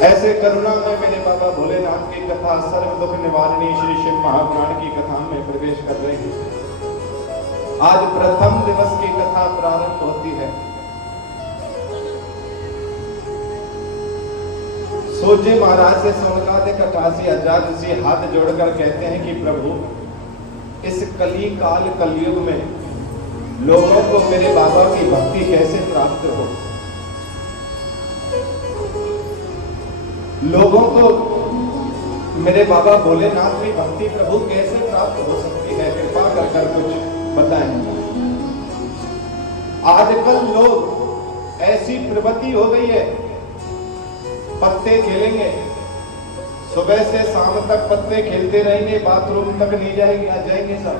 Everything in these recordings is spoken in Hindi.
ऐसे करुणा में मेरे बाबा भोलेनाथ की कथा सर्व दुख निवारणी श्री शिव महापुराण की कथा में प्रवेश कर रहे हैं। आज प्रथम दिवस की कथा प्रारंभ होती है। सोचे महाराज से सौनकादिक 88,000 ऋषि हाथ जोड़कर कहते हैं कि प्रभु, इस कली काल कलयुग में लोगों को मेरे बाबा की भक्ति कैसे प्राप्त हो, लोगों को मेरे बाबा भोलेनाथ की भक्ति प्रभु कैसे प्राप्त हो सकती है, कृपा कर कुछ बताएं। आजकल लोग ऐसी प्रवृत्ति हो गई है, पत्ते खेलेंगे, सुबह से शाम तक पत्ते खेलते रहेंगे, बाथरूम तक नहीं जाएंगे, आ जाएंगे सब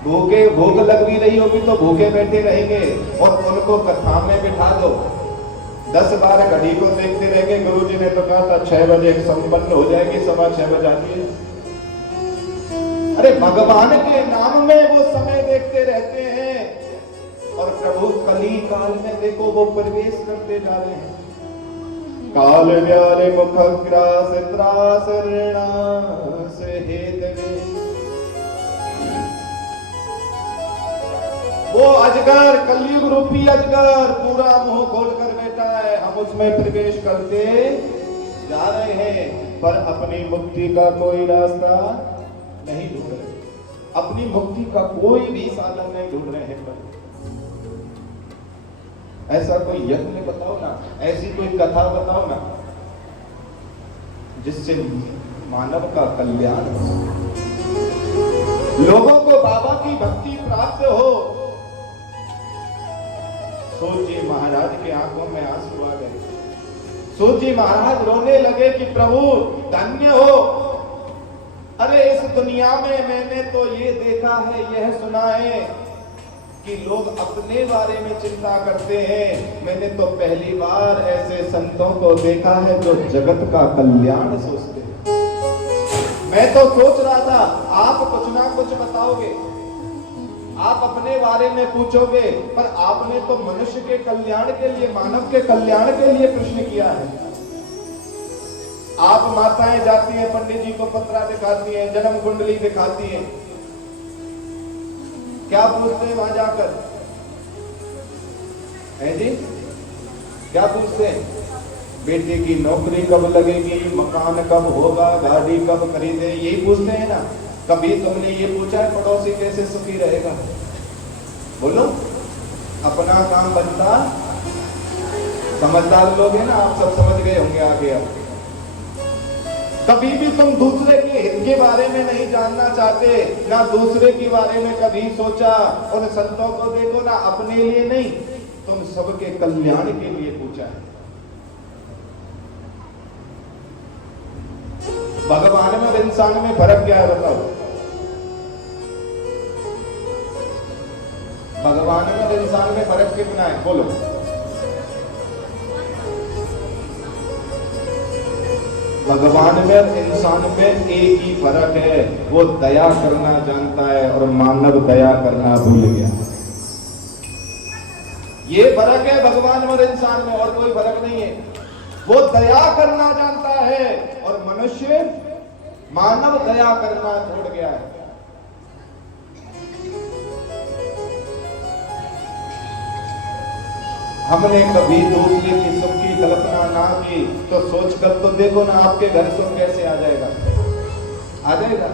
भूखे, भूख लग भी रही होगी तो भूखे बैठे रहेंगे और उनको कथा में बिठा दो। 10 बार घड़ी को देखते रहेंगे। गुरुजी ने तो कहा था 6 बजे संपन्न हो जाएगी, 6:15 बज जाती है। अरे भगवान के नाम में वो समय देखते रहते हैं और प्रभु कली काल में देखो वो प्रवेश करते जा रहे हैं। काल व्याले मुख ग्रास त्रास ऋणास हेतवे, वो अजगर, कलयुग रूपी अजगर पूरा मुंह खोलकर बैठा है। हम उसमें प्रवेश करते जा रहे हैं पर अपनी मुक्ति का कोई रास्ता नहीं ढूंढ रहे, अपनी मुक्ति का कोई भी साधन नहीं ढूंढ रहे हैं। पर ऐसा कोई यज्ञ बताओ ना, ऐसी कोई कथा बताओ ना जिससे मानव का कल्याण हो, लोगों को बाबा की भक्ति प्राप्त हो। सोचिए महाराज की आंखों में आंसू आ गए। सोचिए महाराज रोने लगे कि प्रभु धन्य हो। अरे इस दुनिया में मैंने तो ये देखा है, यह सुना है कि लोग अपने बारे में चिंता करते हैं। मैंने तो पहली बार ऐसे संतों को देखा है जो जगत का कल्याण सोचते हैं। मैं तो सोच रहा था आप कुछ ना कुछ बताओगे, आप अपने बारे में पूछोगे, पर आपने तो मनुष्य के कल्याण के लिए, मानव के कल्याण के लिए प्रश्न किया है। आप माताएं जाती हैं, पंडित जी को पत्रा दिखाती हैं, जन्म कुंडली दिखाती हैं, क्या पूछते हैं वहां जाकर? है जी, क्या पूछते हैं? बेटे की नौकरी कब लगेगी, मकान कब होगा, गाड़ी कब खरीदे, यही पूछते हैं ना। कभी तुमने ये पूछा है पड़ोसी कैसे सुखी रहेगा? बोलो, अपना काम बनता। समझदार लोग हैं ना, आप सब समझ गए होंगे आगे। अब कभी भी तुम दूसरे के हित के बारे में नहीं जानना चाहते, ना दूसरे के बारे में कभी सोचा। उन संतों को देखो ना, अपने लिए नहीं, तुम सबके कल्याण के लिए पूछा है। भगवान में और इंसान में फर्क क्या है बताओ? भगवान में और इंसान में फर्क कितना है बोलो? भगवान में और इंसान में एक ही फर्क है, वो दया करना जानता है और मानव दया करना भूल गया। ये फर्क है भगवान और इंसान में, और कोई फर्क नहीं है। वो दया करना जानता है और मनुष्य, मानव दया करना छोड़ गया है। हमने कभी दूसरे की सुख की कल्पना ना की तो सोचकर तो देखो ना, आपके घर सुख कैसे आ जाएगा? आ जाएगा?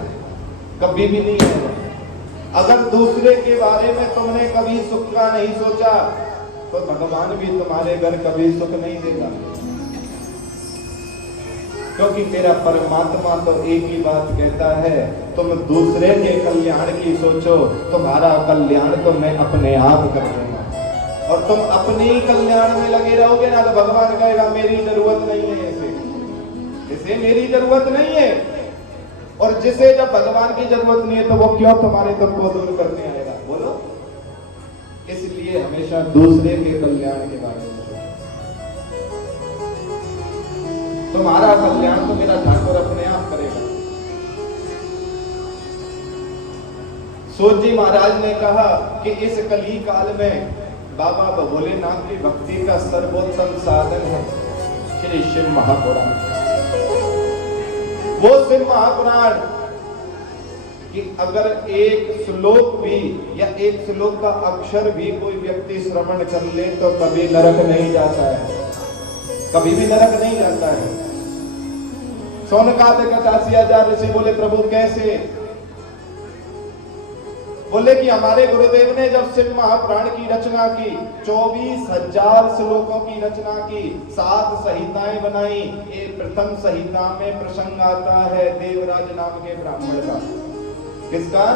कभी भी नहीं आएगा। अगर दूसरे के बारे में तुमने कभी सुख का नहीं सोचा तो भगवान भी तुम्हारे घर कभी सुख नहीं देगा, क्योंकि मेरा परमात्मा तो एक ही बात कहता है, तुम दूसरे के कल्याण की सोचो, तुम्हारा कल्याण तो मैं अपने आप कर दूंगा। और तुम अपने ही कल्याण में लगे रहोगे ना तो भगवान कहेगा मेरी जरूरत नहीं है इसे मेरी जरूरत नहीं है। और जिसे जब भगवान की जरूरत नहीं है तो वो क्यों तुम्हारे दुख को दूर करने आएगा? बोलो। इसलिए हमेशा दूसरे के कल्याण के बारे में सोचो। तुम्हारा कल्याण तो मेरा ठाकुर अपने आप करेगा। सोची महाराज ने कहा कि इस कली काल में बाबा भोलेनाथ की भक्ति का सर्वोत्तम साधन है श्री शिव महापुराण। वो शिव महापुराण कि अगर एक श्लोक भी या एक श्लोक का अक्षर भी कोई व्यक्ति श्रवण कर ले तो कभी नरक नहीं जाता है, कभी भी नरक नहीं जाता है। सोनकात 81,000 ऋषि बोले प्रभु कैसे? बोले कि हमारे गुरुदेव ने जब शिव महापुराण की रचना की, 24,000 श्लोकों की रचना की, 7 संहिताएं बनाई। ये प्रथम संहिता में प्रसंग आता है देवराज नाम के ब्राह्मण का। किसका?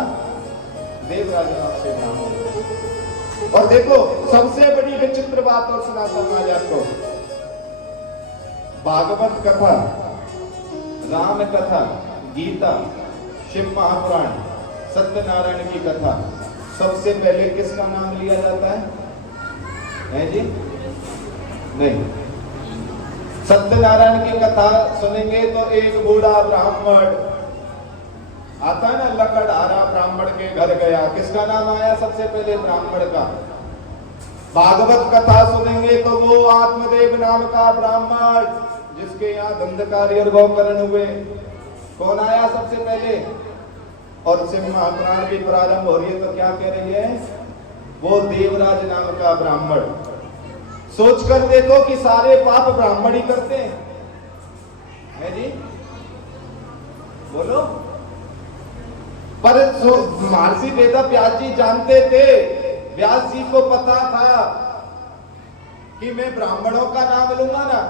देवराज नाम के ब्राह्मण। और देखो सबसे बड़ी विचित्र बात और सुनाता हूं आज आपको। भागवत कथा, राम कथा, गीता, शिव महापुराण, सत्यनारायण की कथा, सबसे पहले किसका नाम लिया जाता है जी? नहीं। सत्यनारायण की कथा सुनेंगे तो एक बूढ़ा ब्राह्मण आता है ना, लकड़हारा ब्राह्मण के घर गया, किसका नाम आया सबसे पहले? ब्राह्मण का। भागवत कथा सुनेंगे तो वो आत्मदेव नाम का ब्राह्मण जिसके यहाँ धंधकारी और गौकर्ण हुए, कौन आया सबसे पहले? और शिव महापुराण की प्रारंभ हो रही है तो क्या कह रही है? वो देवराज नाम का ब्राह्मण। सोचकर देखो कि सारे पाप ब्राह्मण ही करते हैं जी, बोलो। पर महर्षि वेदव्यास जी जानते थे, व्यास जी को पता था कि मैं ब्राह्मणों का नाम लूंगा ना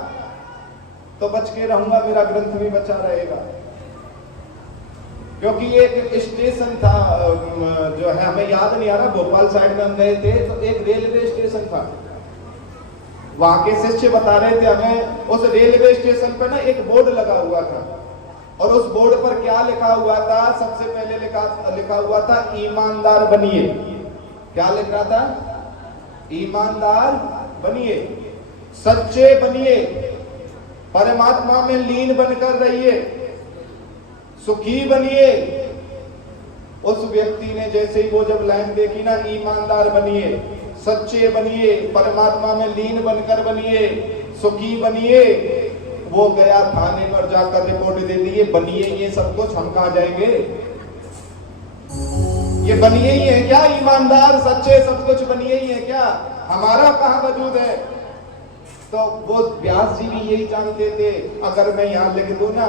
तो बच के रहूंगा, मेरा ग्रंथ भी बचा रहेगा। क्योंकि एक स्टेशन था, जो है हमें याद नहीं आ रहा, भोपाल साइड में हम गए थे तो एक रेलवे स्टेशन था, वहां के शिष्य बता रहे थे हमें, उस रेलवे स्टेशन पर ना एक बोर्ड लगा हुआ था और उस बोर्ड पर क्या लिखा हुआ था? सबसे पहले लिखा हुआ था ईमानदार बनिए। क्या लिख रहा था? ईमानदार बनिए, सच्चे बनिए, परमात्मा में लीन बनकर रहिए, सुखी बनिए। उस व्यक्ति ने जैसे ही वो जब लाइन देखी ना, ईमानदार बनिए, सच्चे बनिए, परमात्मा में लीन बनकर बनिए, सुखी बनिए, वो गया थाने पर जाकर रिपोर्ट दे दी, बनिए ये सब कुछ, हम कहां जाएंगे? ये बनिए ही है क्या? ईमानदार सच्चे सब कुछ बनिए ही है क्या? हमारा कहां वजूद है? तो वो व्यास जी भी यही जानते थे, अगर मैं यहां लिख दूं ना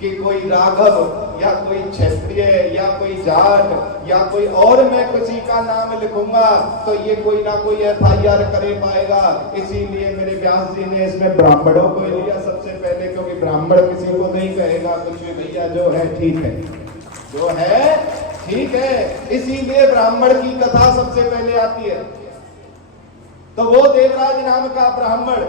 कि कोई राघव या कोई क्षत्रिय या कोई जाट या कोई और मैं किसी का नाम लिखूंगा तो ये कोई ना कोई FIR करे पाएगा। इसीलिए मेरे व्यास जी ने इसमें ब्राह्मणों को लिया सबसे पहले, क्योंकि ब्राह्मण किसी को नहीं कहेगा कुछ भी, भैया जो है ठीक है, जो है ठीक है। इसीलिए ब्राह्मण की कथा सबसे पहले आती है। तो वो देवराज नाम का ब्राह्मण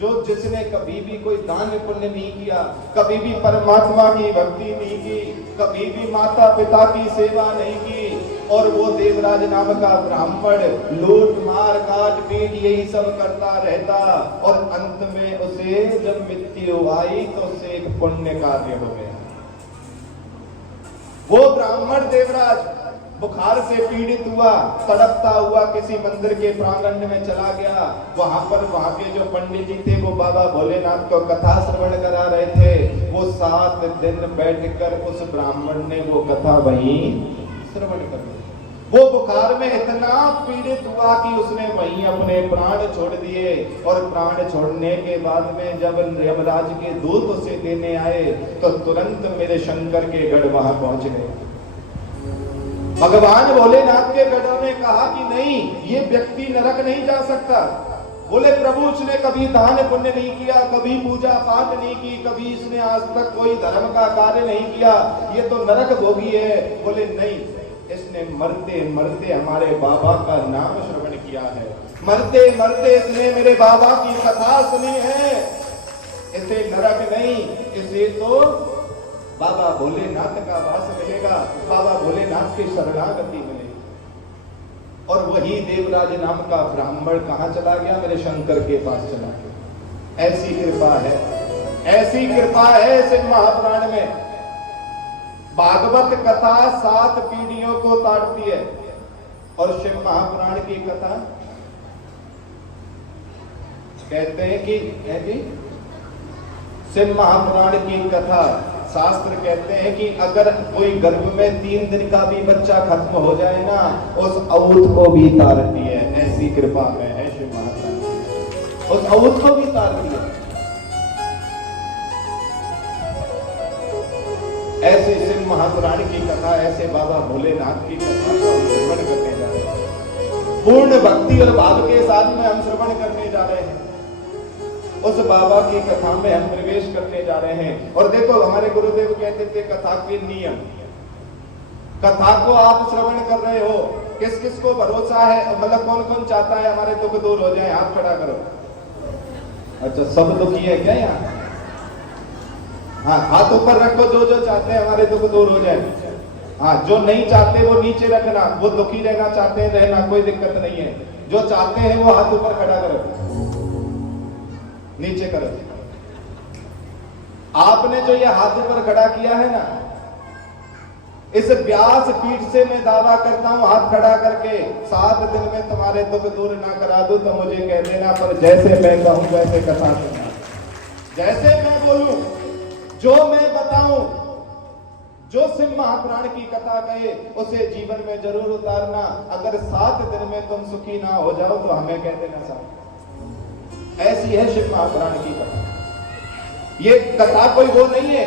जो जिसने कभी भी कोई दान पुण्य नहीं किया, कभी भी परमात्मा की भक्ति नहीं की, कभी भी माता पिता की सेवा नहीं की, और वो देवराज नाम का ब्राह्मण लूट मार काट पीट यही सब करता रहता, और अंत में उसे जब मृत्यु आई तो उसे एक पुण्य कार्य हो गया। वो ब्राह्मण देवराज बुखार से पीड़ित हुआ, तड़पता हुआ किसी मंदिर के प्रांगण में चला गया। वहां पर वहां के जो पंडित जी थे वो बाबा भोलेनाथ को कथा श्रवण करा रहे थे। वो 7 दिन बैठकर उस ब्राह्मण ने वो कथा वहीं श्रवण कर ली। वो बुखार में इतना पीड़ित हुआ कि उसने वहीं अपने प्राण छोड़ दिए, और प्राण छोड़ने के बाद में जब यमराज के दूत उसे देने आए तो तुरंत मेरे शंकर के गढ़ वहां पहुंच गए। भगवान भोलेनाथ के गढ़ों ने कहा कि नहीं, ये व्यक्ति नरक नहीं जा सकता। बोले प्रभु उसने कभी दान पुण्य नहीं किया, कभी पूजा पाठ नहीं की, कभी इसने आज तक कोई धर्म का कार्य नहीं किया, ये तो नरक भोगी है। बोले नहीं, इसने मरते मरते हमारे बाबा का नाम श्रवण किया है, मरते मरते इसने मेरे बाबा की कथा सुनी है, इसे नरक नहीं, इसे तो बाबा भोलेनाथ का वास मिलेगा, बाबा भोलेनाथ की शरणागति मिलेगी। और वही देवराज नाम का ब्राह्मण कहां चला गया? मेरे शंकर के पास चला गया। ऐसी कृपा है, ऐसी कृपा है शिव महापुराण में। भागवत कथा 7 पीढ़ियों को ताड़ती है, और शिव महापुराण की कथा कहते हैं कि है जी शिव महापुराण की कथा, शास्त्र कहते हैं कि अगर कोई गर्भ में 3 दिन का भी बच्चा खत्म हो जाए ना, उस अवूत को भी तारती है। ऐसी कृपा में है शिव महापुराण, उस अवूत को भी तारती है। ऐसे शिव महापुराण की कथा, ऐसे बाबा भोलेनाथ की कथा को हम श्रवण करने जा रहे हैं। पूर्ण भक्ति और भाव के साथ में हम श्रवण करने जा रहे हैं। उस बाबा की कथा में हम प्रवेश करने जा रहे हैं। और देखो हमारे गुरुदेव कहते थे कथा के नियम। कथा को आप श्रवण कर रहे हो, किस किस को भरोसा है, मतलब कौन कौन चाहता है हमारे दुख दूर हो जाए, हाथ खड़ा करो। अच्छा, सब दुखी है क्या यहाँ? हाँ, हाथ ऊपर रखो जो जो चाहते हैं हमारे दुख दूर हो जाए। हाँ, जो नहीं चाहते वो नीचे रखना, वो दुखी रहना चाहते हैं रहना, कोई दिक्कत नहीं है। जो चाहते हैं वो हाथ ऊपर खड़ा करो, नीचे करो। आपने जो ये हाथ ऊपर खड़ा किया है ना, इस व्यास पीठ से मैं दावा करता हूं हाथ खड़ा करके 7 दिन में तुम्हारे दुख दूर ना करा दूं तो मुझे कह देना, पर जैसे मैं कहूं वैसे कथा सुनना, जैसे मैं बोलूं, जो मैं बताऊं, जो शिव महापुराण की कथा कहे उसे जीवन में जरूर उतारना। अगर 7 दिन में तुम सुखी ना हो जाओ तो हमें कह देना साहब। ऐसी है शिव महापुराण की कथा। ये कथा कोई वो नहीं है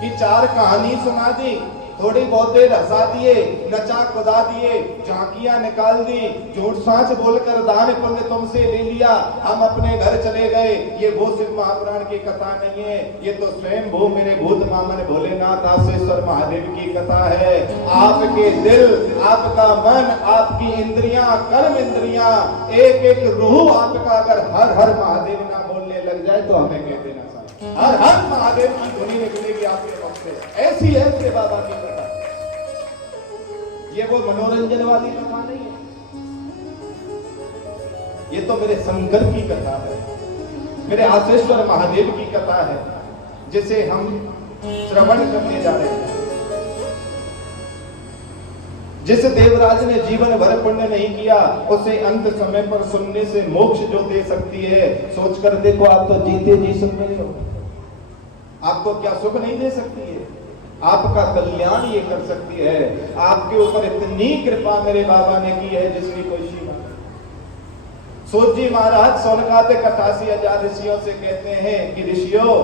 कि 4 कहानी सुना दी, थोड़ी बहुत देर हंसा दिए, नचा कुदा दिए, झांकियां निकाल दी, झूठ सांच बोलकर दान पुण्य तुमसे ले लिया, हम अपने घर चले गए। ये वो शिव महापुराण की कथा नहीं है। ये तो स्वयं भू मेरे भूत मामन भोलेनाथ आसेश्वर महादेव की कथा है। आपके दिल, आपका मन, आपकी इंद्रियां, कर्म इंद्रियां, एक एक रूह आपका अगर हर हर महादेव ना बोलने लग जाए तो हमें कह देना साहब, हर हर महादेव की ध्वनि निकलेगी आपके मुख से। ऐसी है मेरे बाबा की कथा। ये वो मनोरंजन वाली कथा नहीं है, ये तो मेरे शंकर की कथा है, मेरे आसेश्वर महादेव की कथा है, जिसे हम श्रवण करने जा रहे हैं। जिस देवराज ने जीवन भर पुण्य नहीं किया, उसे अंत समय पर सुनने से मोक्ष जो दे सकती है, सोचकर देखो। आप तो जीते जी सुन रहे हो, आपको क्या सुख नहीं दे सकती है? आपका कल्याण ये कर सकती है। आपके ऊपर इतनी कृपा मेरे बाबा ने की है जिसकी कोई सीमा नहीं। सूत जी महाराज सोनकाते 88,000 ऋषियों से कहते हैं कि ऋषियों,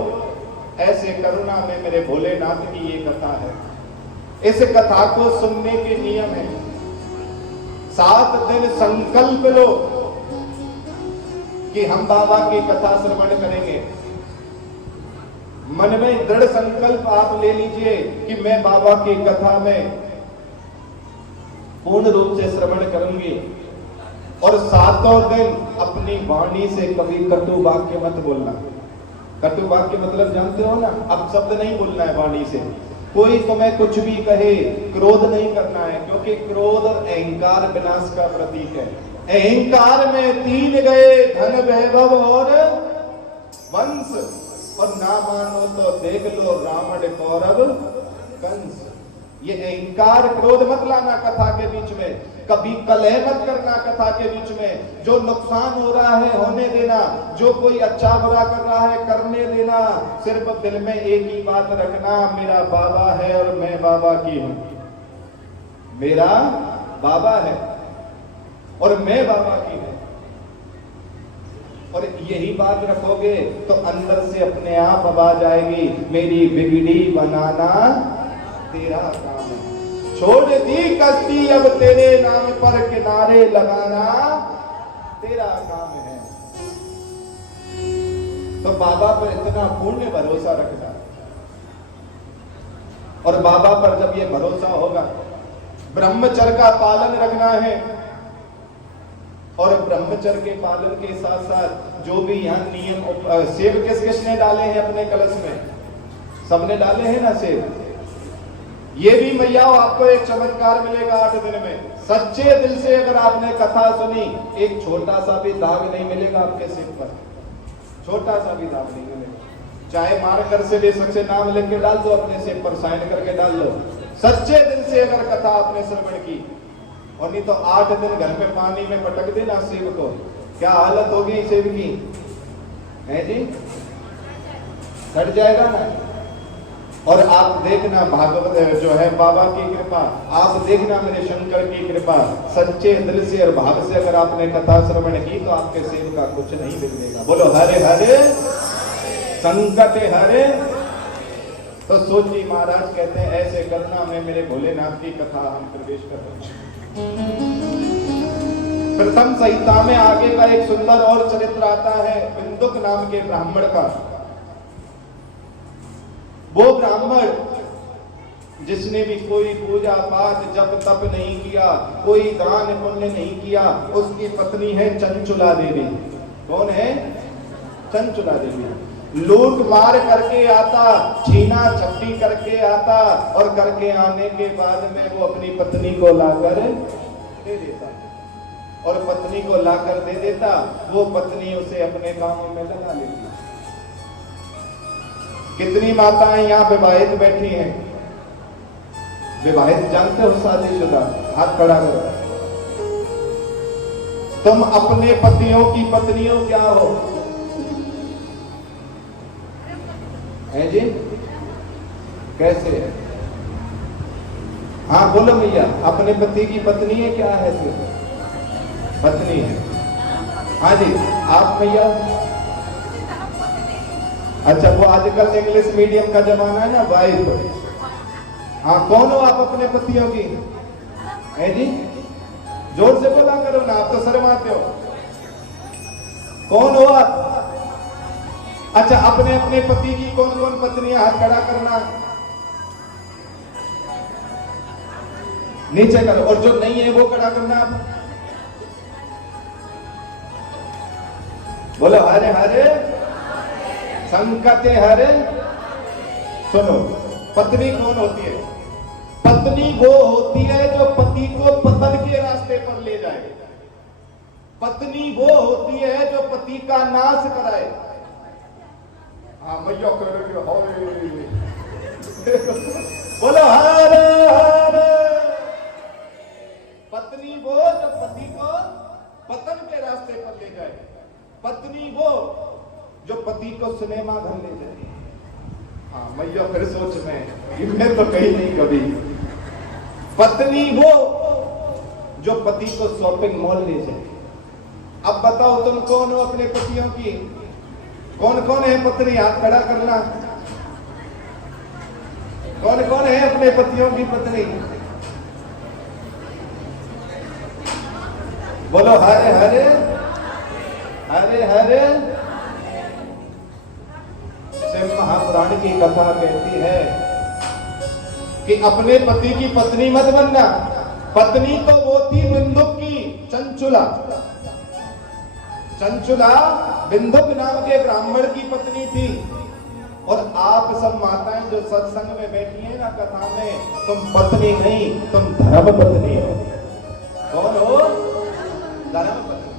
ऐसे करुणा में मेरे भोलेनाथ की ये कथा है। इस कथा को सुनने के नियम है। 7 दिन संकल्प लो कि हम बाबा की कथा श्रवण करेंगे। मन में दृढ़ संकल्प आप ले लीजिए कि मैं बाबा की कथा में पूर्ण रूप से श्रवण करूंगी। और 7 दिन अपनी वाणी से कभी कटु वाक्य मत बोलना। कटु वाक्य मतलब जानते हो ना, अब शब्द नहीं बोलना है वाणी से। कोई तुम्हें कुछ भी कहे, क्रोध नहीं करना है, क्योंकि क्रोध अहंकार विनाश का प्रतीक है। अहंकार में 3 गए, धन वैभव और वंश। और ना मानो तो देख लो रावण कौरव कंस। ये अहंकार क्रोध मत लाना कथा के बीच में, कभी कलह मत करना कथा के बीच में। जो नुकसान हो रहा है होने देना, जो कोई अच्छा बुरा कर रहा है करने देना। सिर्फ दिल में एक ही बात रखना, मेरा बाबा है और मैं बाबा की हूं। मेरा बाबा है और मैं बाबा की हूं। और यही बात रखोगे तो अंदर से अपने आप आवाज आएगी, मेरी बिगड़ी बनाना तेरा काम है। छोड़ दी कश्ती अब तेरे नाम पर किनारे लगाना तेरा काम है। तो बाबा पर इतना पूर्ण भरोसा रखना। और बाबा पर जब ये भरोसा होगा, ब्रह्मचर्य का पालन रखना है। और ब्रह्मचर्य के पालन के साथ साथ जो भी यहाँ नियम, सेब किस किसने डाले हैं अपने कलश में? सबने डाले हैं ना सेब। ये भी मैया आपको एक चमत्कार मिलेगा 8 दिन में। सच्चे दिल से अगर आपने कथा सुनी, एक छोटा सा भी दाग नहीं मिलेगा आपके सिर पर, छोटा सा भी दाग नहीं मिलेगा। चाहे मारकर से बेशक से नाम लिख के डाल दो, अपने सिर पर साइन करके डाल दो। सच्चे दिल से अगर कथा आपने श्रवण की, और नहीं तो 8 दिन घर में पानी में पटक देना सेब को, क्या हालत होगी सेब की? है जी, हट जाएगा ना। और आप देखना भागवत जो है बाबा की कृपा, आप देखना मेरे शंकर की कृपा, सच्चे दिल से और भाव से अगर आपने कथा श्रवण की तो आपके सेव का कुछ नहीं बिगड़ेगा। बोलो हरे हरे संकट हरे। तो सोच जी महाराज कहते हैं ऐसे करना में मेरे भोलेनाथ की कथा हम प्रवेश कर रहे हैं। प्रथम संहिता में आगे का एक सुंदर और चरित्र आता है बिंदुक नाम के ब्राह्मण का। वो ब्राह्मण जिसने भी कोई पूजा पाठ जप तप नहीं किया, कोई दान पुण्य नहीं किया, उसकी पत्नी है चंचुला देवी। कौन है? चंचुला देवी। लूट मार करके आता, छीना झपटी करके आता, और करके आने के बाद में वो अपनी पत्नी को लाकर दे देता, और पत्नी को लाकर दे देता, वो पत्नी उसे अपने काम में लगा लेती। कितनी माताएं यहाँ विवाहित बैठी हैं? विवाहित जानते हो? शादीशुदा हाथ खड़ा करो। तुम अपने पतियों की पत्नियों क्या हो? है जी? कैसे है? हाँ बोलो भैया, अपने पति की पत्नी है क्या है? पत्नी है। हाँ जी, आप भैया? अच्छा, वो आजकल इंग्लिश मीडियम का जमाना है ना, वाइफ। हाँ, कौन हो आप अपने पतियों की? है जी? जोर से बोला करो ना, आप तो शर्माते हो। कौन हो आप? अच्छा, अपने अपने पति की कौन कौन पत्नियां? हाथ खड़ा करना, नीचे करो, और जो नहीं है वो खड़ा करना। आप बोलो हरे हरे संकट हरे। सुनो, पत्नी कौन होती है? पत्नी वो होती है जो पति को पतन के रास्ते पर ले जाए। पत्नी वो होती है जो पति का नाश कराए। हाँ मैया कह रहे हो, बोलो हरे हरे। पत्नी वो जो पति को पतन के रास्ते पर ले जाए। पत्नी वो जो पति को सिनेमा घर ले जाए। हाँ मैया फिर सोच में, मैं तो कहीं नहीं कभी। पत्नी वो जो पति को शॉपिंग मॉल ले जाए। अब बताओ तुम कौन हो अपने पतियों की? कौन कौन है पत्नी? हाथ खड़ा करना। कौन कौन है अपने पतियों की पत्नी? बोलो हरे हरे हरे हरे। महापुराण की कथा कहती है कि अपने पति की पत्नी मत बनना। पत्नी तो वो थी बिंदुक की, चंचुला। चंचुला बिंदुक नाम के ब्राह्मण की पत्नी थी। और आप सब माताएं जो सत्संग में बैठी हैं ना कथा में, तुम पत्नी नहीं, तुम धर्म पत्नी हो। कौन हो? धर्म पत्नी।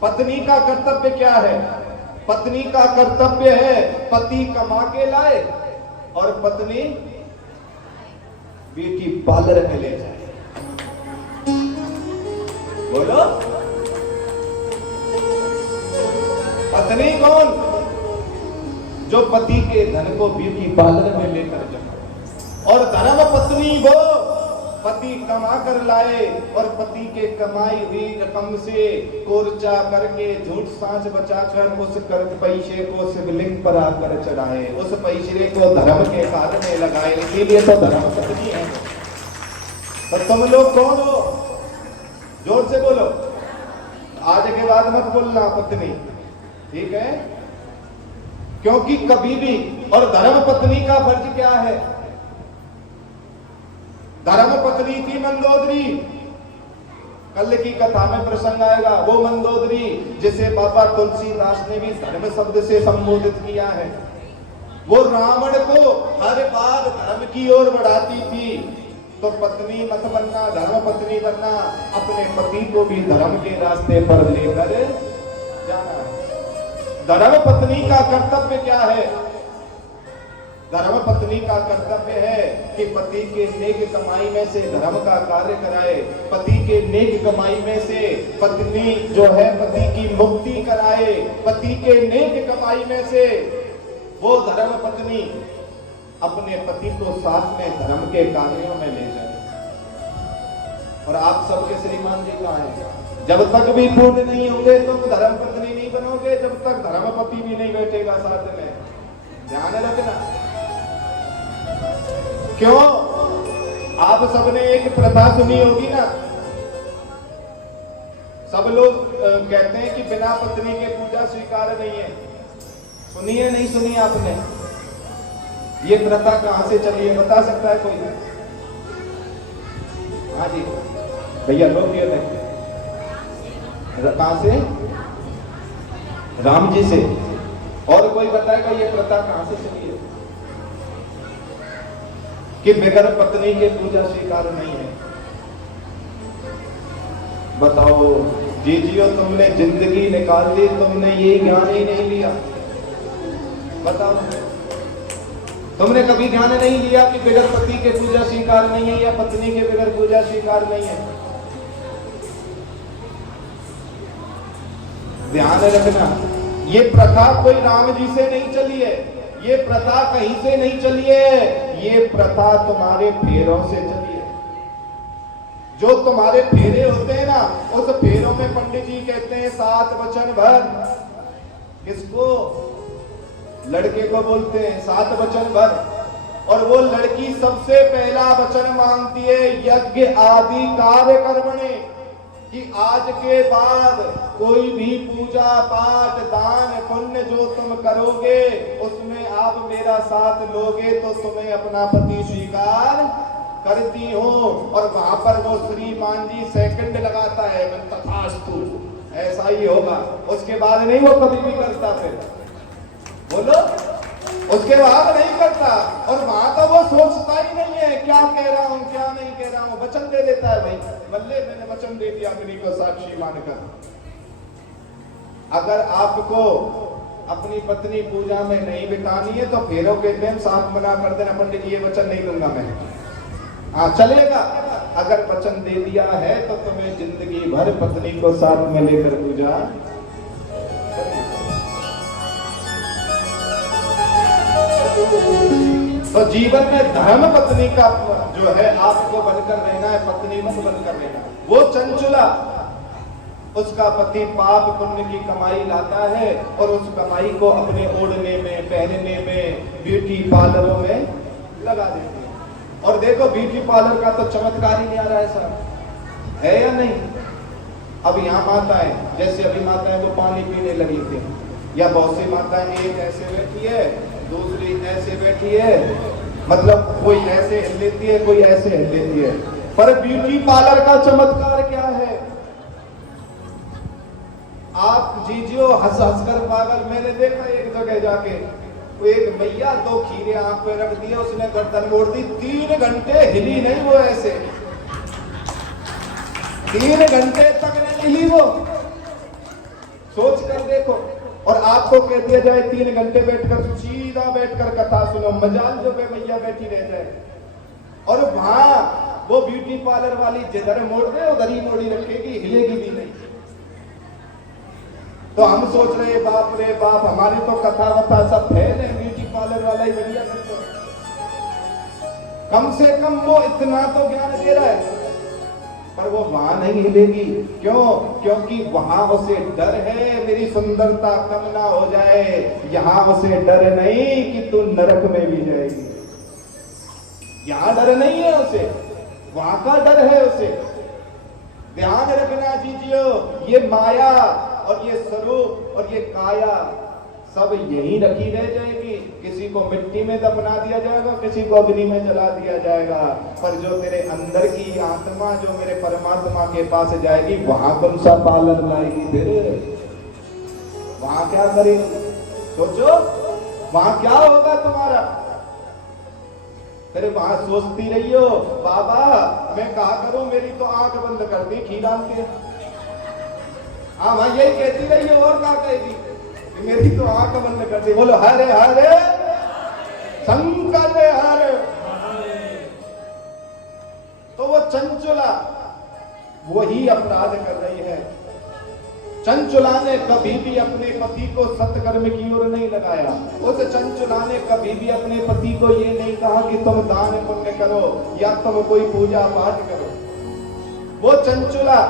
पत्नी का कर्तव्य क्या है? पत्नी का कर्तव्य है पति कमा के लाए और पत्नी बेटी पार्लर में ले जाए। बोलो, पत्नी कौन? जो पति के धन को ब्यूटी पार्लर में लेकर जाए। और धर्म पत्नी वो पति कमा कर लाए और पति के कमाई हुई रकम से कोर्चा करके झूठ सांच बचाकर उस कर्ज पैसे को शिवलिंग पर आकर चढ़ाए, उस पैसे को धर्म के कार्य में लगाए। इसीलिए तो धर्म पत्नी है। तो तुम लोग कौन हो? जोर से बोलो। आज के बाद मत बोलना पत्नी, ठीक है? क्योंकि कभी भी, और धर्म पत्नी का फर्ज क्या है? धर्म पत्नी थी मंदोदरी। कल की कथा में प्रसंग आएगा, वो मंदोदरी जिसे बाबा तुलसीदास ने भी धर्म शब्द से संबोधित किया है। वो रावण को हर बार धर्म की ओर बढ़ाती थी। तो पत्नी मत बनना, धर्म पत्नी बनना। अपने पति को भी धर्म के रास्ते पर लेकर जाना है। धर्म पत्नी का कर्तव्य क्या है? धर्म पत्नी का कर्तव्य है कि पति के नेक कमाई में से धर्म का कार्य कराए, पति के नेक कमाई में से पत्नी जो है पति की मुक्ति कराए, पति के नेक कमाई में से वो धर्म पत्नी अपने पति को साथ में धर्म के कार्यों में ले जाए। और आप सबके श्रीमान जी कहाँ हैं? जब तक भी पूर्ण नहीं होंगे तुम धर्म पत्नी नहीं बनोगे, जब तक धर्म पति भी नहीं बैठेगा साथ में। ध्यान रखना। क्यों? आप सबने एक प्रथा सुनी होगी ना, सब लोग कहते हैं कि बिना पत्नी के पूजा स्वीकार नहीं है। सुनी है नहीं सुनी आपने? ये प्रथा कहां से चली है बता सकता है कोई? हाँ जी भैया लोग ये कहां से? राम जी से। और कोई बताएगा ये प्रथा कहां से चली है कि बगैर पत्नी के पूजा स्वीकार नहीं है? बताओ जीजियो, तुमने जिंदगी निकाल दी, तुमने ये ज्ञान ही नहीं लिया। बताओ तुमने कभी ध्यान नहीं लिया कि बगैर पति के पूजा स्वीकार नहीं है या पत्नी के बगैर पूजा स्वीकार नहीं है? ध्यान रखना, ये प्रथा कोई राम जी से नहीं चली है, ये प्रथा कहीं से नहीं चली है, ये प्रथा तुम्हारे फेरों से चली है। जो तुम्हारे फेरे होते हैं ना, उस फेरों में पंडित जी कहते हैं 7 वचन भर। किसको? लड़के को बोलते हैं 7 वचन भर। और वो लड़की सबसे पहला वचन मांगती है यज्ञ आदि कार्य कर्मणे, कि आज के बाद कोई भी पूजा पाठ दान पुण्य जो तुम करोगे उसमें आप मेरा साथ लोगे तो तुम्हें अपना पति स्वीकार करती हो। और वहां पर वो श्रीमान जी सेकंड लगाता है, तथास्तु, ऐसा ही होगा। उसके बाद नहीं वो कभी भी करता। फिर बोलो, उसके बाद नहीं करता। और वहां तो वो सोचता ही नहीं है क्या कह रहा हूं क्या नहीं कह रहा हूं, वचन दे देता है भाई, बल्ले मैंने वचन दे दिया अग्नि को साक्षी मानकर। अगर आपको अपनी पत्नी पूजा में नहीं बितानी है तो फेरों के टाइम साफ मना कर देना, पंडित जी ये वचन नहीं दूंगा मैं। हाँ चलेगा। अगर वचन दे दिया है तो तुम्हें जिंदगी भर पत्नी को साथ में लेकर पूजा। तो जीवन में धर्म पत्नी का जो है आपको बनकर रहना है, पत्नी मत बनकर रहना। वो चंचुला, उसका पति पाप पुण्य की कमाई लाता है और उस कमाई को अपने ओढ़ने में, पहनने में, ब्यूटी पार्लरों में लगा देती है। और देखो ब्यूटी पार्लर का तो चमत्कार ही नहीं आ रहा है साहब, है या नहीं? अब यहाँ माताएं, जैसे अभी माताएं वो पानी पीने लगी थी, या बहुत सी माताएं एक ऐसे बैठी है, दूसरी ऐसे बैठी है, मतलब कोई ऐसे हिल लेती है, कोई ऐसे हिल लेती है। पर ब्यूटी पार्लर का चमत्कार क्या है? आप जीजियो हंस हंस कर पागल। मैंने देखा एक जगह जाके, वो एक भैया 2 खीरे आंख पे रख दिए, उसने गर्दन मोड़ दी, 3 घंटे हिली नहीं वो, ऐसे 3 घंटे तक नहीं हिली वो। सोच कर देखो। और आपको कह दिया जाए 3 घंटे बैठकर सीधा बैठकर कथा सुनो, मजाल जो भैया बैठी रह जाए। और वहां वो ब्यूटी पार्लर वाली जिधर मोड़ दे उधर ही मोड़ी रखेगी, हिलेगी भी नहीं। तो हम सोच रहे बाप रे बाप, हमारी तो कथा वथा सब फेल है, ब्यूटी पार्लर वाला ही बढ़िया करते। कम से कम वो इतना तो ज्ञान दे रहा है, पर वो वहां नहीं हिलेगी। क्यों? क्योंकि वहां उसे डर है मेरी सुंदरता कम ना हो जाए। यहां उसे डर नहीं कि तू नरक में भी जाएगी। यहां डर नहीं है उसे, वहां का डर है उसे। ध्यान रखना जीजियो, ये माया और ये स्वरूप और ये काया सब यही रखी रह जाएगी। किसी को मिट्टी में दफना दिया जाएगा, किसी को अग्नि में जला दिया जाएगा। पर जो तेरे अंदर की आत्मा जो मेरे परमात्मा के पास जाएगी, वहां कौन सा पालन लाएगी? फिर वहां क्या करेगी? सोचो वहां क्या होगा तुम्हारा। फिर वहां सोचती रही हो बाबा मैं कहा करूं, मेरी तो आंख बंद कर दी घी डाल के। हाँ भाई यही कहती रही हो, और क्या कहेगी? मेरी तो आंख बंद कर दी। बोलो हरे हरे संकट हर। तो वो चंचुला वही अपराध कर रही है। चंचुला ने कभी भी अपने पति को सत्कर्म की ओर नहीं लगाया। उस चंचुला ने कभी भी अपने पति को ये नहीं कहा कि तुम दान पुण्य करो या तुम कोई पूजा पाठ करो। वो चंचुला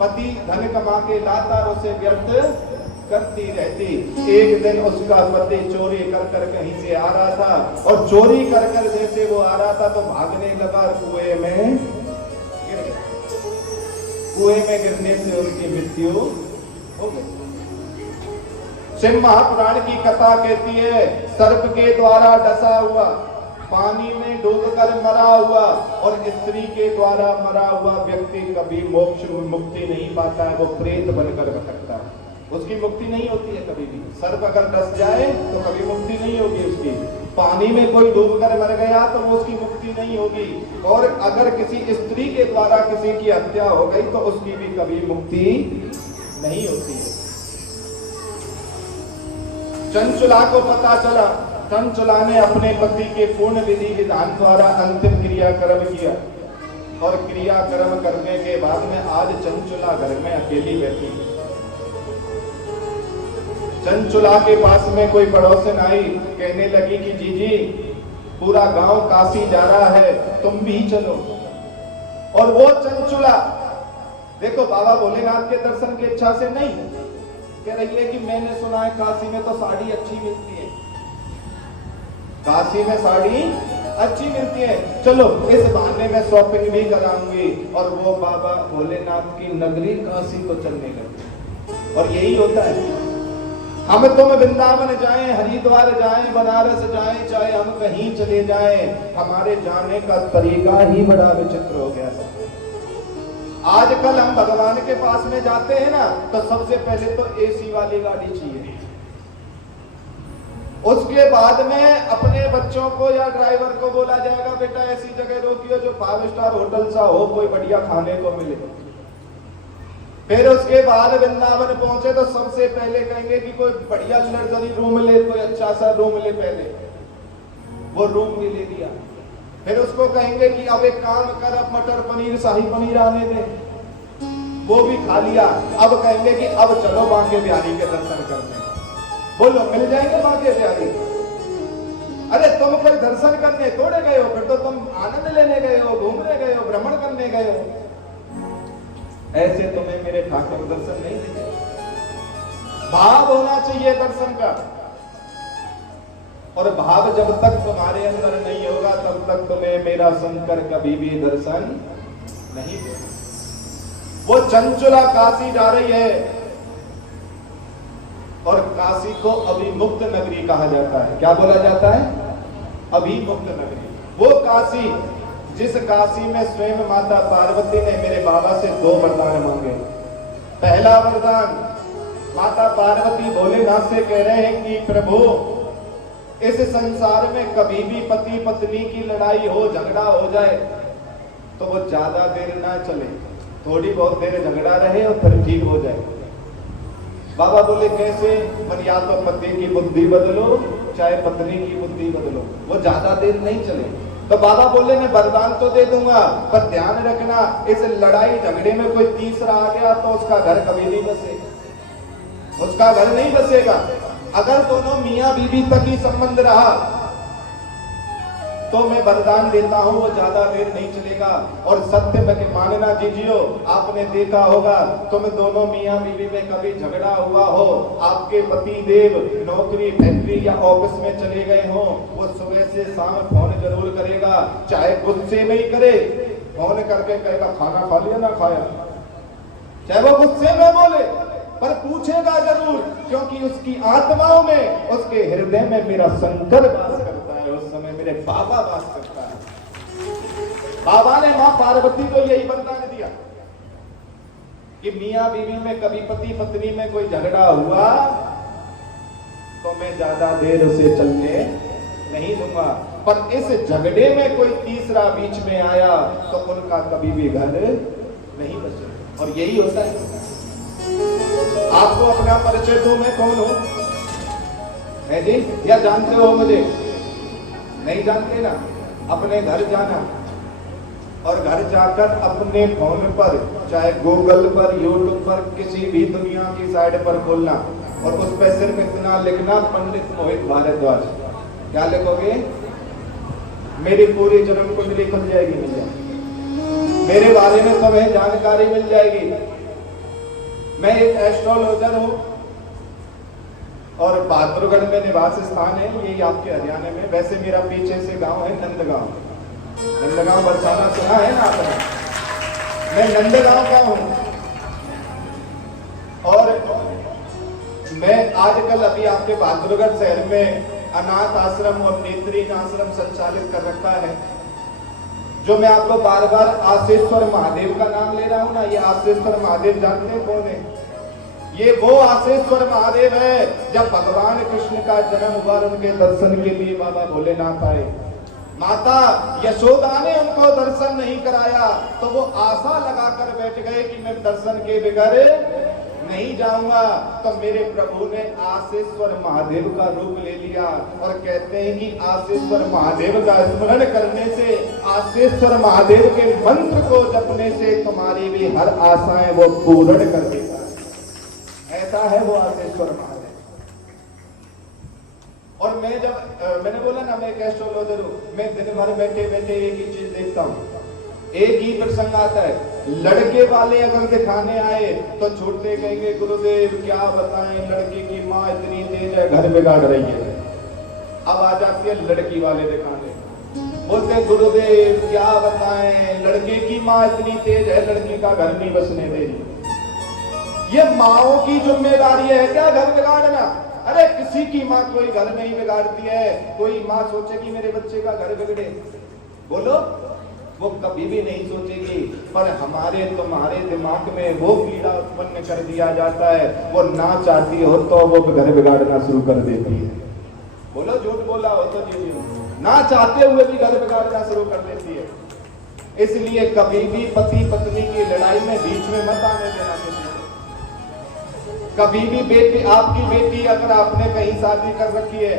पति धन कमा के लाता और उसे व्यर्थ करती रहती। एक दिन उसका पति चोरी कर कर कहीं से आ रहा था और चोरी कर कर जैसे वो आ रहा था तो भागने लगा, कुएं में गिर गया। कुएं में गिरने से उसकी मृत्यु हो गई। शिव महापुराण की कथा कहती है सर्प के द्वारा डसा हुआ, पानी में डूबकर मरा हुआ और स्त्री के द्वारा मरा हुआ व्यक्ति कभी मोक्ष मुक्ति नहीं पाता है। वो प्रेत बनकर भटकता है, उसकी मुक्ति नहीं होती है कभी भी। सर्प अगर डस जाए तो कभी मुक्ति नहीं होगी उसकी। पानी में कोई डूबकर मर गया तो वो उसकी मुक्ति नहीं होगी। और अगर किसी स्त्री के द्वारा किसी की हत्या हो गई तो उसकी भी कभी मुक्ति नहीं होती है। चंचुला को पता चला, चंचुला ने अपने पति के पूर्ण विधि विधान द्वारा अंतिम क्रियाक्रम किया और क्रियाक्रम करने के बाद में आज चंचुला घर में अकेली बैठी। चंचुला के पास में कोई पड़ोसन आई, कहने लगी कि जीजी पूरा गांव काशी जा रहा है, तुम भी चलो। और वो चंचुला देखो बाबा भोलेनाथ के दर्शन की इच्छा से नहीं कह रही है कि मैंने सुना है काशी में तो साड़ी अच्छी मिलती है, काशी में साड़ी अच्छी मिलती है, चलो इस बहाने में शॉपिंग भी कराऊंगी। और वो बाबा भोलेनाथ की नगरी काशी को चलने लगे। और यही होता है, हम तुम वृंदावन जाएं, हरिद्वार जाएं, बनारस जाएं, चाहे हम कहीं चले जाएं, हमारे जाने का तरीका ही बड़ा विचित्र हो गया है। आजकल हम भगवान के पास में जाते हैं ना तो सबसे पहले तो एसी वाली गाड़ी चाहिए, उसके बाद में अपने बच्चों को या ड्राइवर को बोला जाएगा बेटा ऐसी जगह रोकियो जो 5 स्टार होटल सा हो, कोई बढ़िया खाने को मिले। फिर उसके बाद वृंदावन पहुंचे तो सबसे पहले कहेंगे कि कोई बढ़िया लग्जरी रूम ले, कोई अच्छा सा रूम ले। पहले वो रूम भी ले लिया, फिर उसको कहेंगे कि अब एक काम कर, अब मटर पनीर शाही पनीर आने दे, वो भी खा लिया। अब कहेंगे कि अब चलो बांके बिहारी के दर्शन करने। बोलो मिल जाएंगे बांके बिहारी? अरे तुम फिर दर्शन करने थोड़े गए हो, फिर तो तुम आनंद लेने गए हो, घूमने गए हो, भ्रमण करने गए हो। ऐसे तुम्हें मेरे ठाकुर दर्शन नहीं देंगे। भाव होना चाहिए दर्शन का, और भाव जब तक तुम्हारे अंदर नहीं होगा तब तक तुम्हें मेरा शंकर कभी भी दर्शन नहीं देगा। वो चंचुला काशी जा रही है और काशी को अभिमुक्त नगरी कहा जाता है। क्या बोला जाता है? अभिमुक्त नगरी। वो काशी जिस काशी में स्वयं माता पार्वती ने मेरे बाबा से 2 वरदान मांगे। पहला वरदान, माता पार्वती भोलेनाथ से कह रहे हैं कि प्रभु इस संसार में कभी भी पति पत्नी की लड़ाई हो, झगड़ा हो जाए तो वो ज्यादा देर ना चले, थोड़ी बहुत देर झगड़ा रहे और फिर ठीक हो जाए। बाबा बोले कैसे? या तो पति की बुद्धि बदलो चाहे पत्नी की बुद्धि बदलो, वो ज्यादा देर नहीं चले। तो बाबा बोले मैं वरदान तो दे दूंगा पर ध्यान रखना इस लड़ाई झगड़े में कोई तीसरा आ गया तो उसका घर कभी नहीं बसेगा, उसका घर नहीं बसेगा। अगर दोनों मियां बीवी तक ही संबंध रहा तो मैं वरदान देता हूं वो ज्यादा देर नहीं चलेगा। और सत्य में मानना जीजियो, आपने देखा होगा तुम दोनों मियां बीवी में कभी झगड़ा हुआ हो, आपके पति देव नौकरी फैक्ट्री या ऑफिस में चले गए हो, वो सुबह से शाम फोन जरूर करेगा, चाहे गुस्से में ही करे, फोन करके कहेगा खाना खा लिया ना खाया, चाहे वो गुस्से में बोले पर पूछेगा जरूर, क्योंकि उसकी आत्माओं में, उसके हृदय में मेरा शंकर वास करता है, उस समय मेरे बाबा वास करता है। बाबा ने मां पार्वती को यही वरदान दिया कि मियां बीवी में कभी पति पत्नी में कोई झगड़ा हुआ तो मैं ज्यादा देर उसे चलने नहीं दूंगा, पर इस झगड़े में कोई तीसरा बीच में आया तो उनका कभी भी घर नहीं बचेगा। और यही होता है। आपको अपना परिचय दो, मैं कौन हूं? है जी? या जानते हो मुझे? नहीं जानते ना, अपने घर जाना और घर जाकर अपने फोन पर, चाहे गूगल पर, यूट्यूब पर, किसी भी दुनिया की साइट पर खोलना और उस पर सिर्फ इतना लिखना, पंडित मोहित भारद्वाज। क्या लिखोगे? मेरी पूरी जन्म कुंडली खुल जाएगी, मिल जाएगी, मेरे बारे में तुम्हें जानकारी मिल जाएगी। मैं एक एस्ट्रोलॉजर हूं और बहादुरगढ़ में निवास स्थान है, यही आपके हरियाणा में। वैसे मेरा पीछे से गांव है नंदगांव। नंदगांव बरसाना सुना है ना आपने? मैं नंदगांव का हूं और मैं आजकल अभी आपके बहादुरगढ़ शहर में अनाथ आश्रम और नेत्रहीन आश्रम संचालित कर रखा है। जो मैं आपको बार बार आशेश्वर महादेव का नाम ले रहा हूं ना, ये आशेश्वर महादेव जानते हैं कौन है? ये वो आशेश्वर महादेव है जब भगवान कृष्ण का जन्म हुआ, उनके दर्शन के लिए बाबा भोलेनाथ आए। माता यशोदा ने उनको दर्शन नहीं कराया तो वो आशा लगाकर बैठ गए कि मैं दर्शन के बगैर नहीं जाऊंगा। तो मेरे प्रभु ने आशेश्वर महादेव का रूप ले लिया और कहते हैं कि आशेश्वर महादेव का स्मरण करने से, आशेश्वर महादेव के मंत्र को जपने से तुम्हारी भी हर आशाएं वो पूर्ण कर देगा। ऐसा है वो आशेश्वर महादेव। और मैं जब मैंने बोला ना मैं एक एस्ट्रोलॉजर हूं, मैं दिन भर बैठे बैठे एक ही चीज देखता हूं, एक ही प्रसंग आता है। लड़के वाले अगर दिखाने आए तो छूटते कहेंगे गुरुदेव क्या बताएं, लड़के की माँ इतनी तेज है घर बिगाड़ रही है। अब आ जाती है लड़की वाले दिखाने, बोलते गुरुदेव क्या बताएं, लड़के की माँ इतनी तेज है लड़की का घर नहीं बसने दे रही। ये माओ की जिम्मेदारी है क्या घर बिगाड़ना? अरे किसी की माँ कोई घर नहीं बिगाड़ती है। कोई माँ सोचेगी मेरे बच्चे का घर बिगड़े? बोलो, वो कभी भी नहीं सोचेगी। पर हमारे तुम्हारे दिमाग में वो कीड़ा उत्पन्न कर दिया जाता है, वो ना चाहती हो तो वो घर बिगाड़ना शुरू कर देती है। बोलो, झूठ बोला हो तो जी, ना चाहते हुए भी घर बिगाड़ना शुरू कर देती है। इसलिए कभी भी पति पत्नी की लड़ाई में बीच में मत आने देना किसी को। कभी भी बेटी, आपकी बेटी अगर आपने कहीं शादी कर रखी है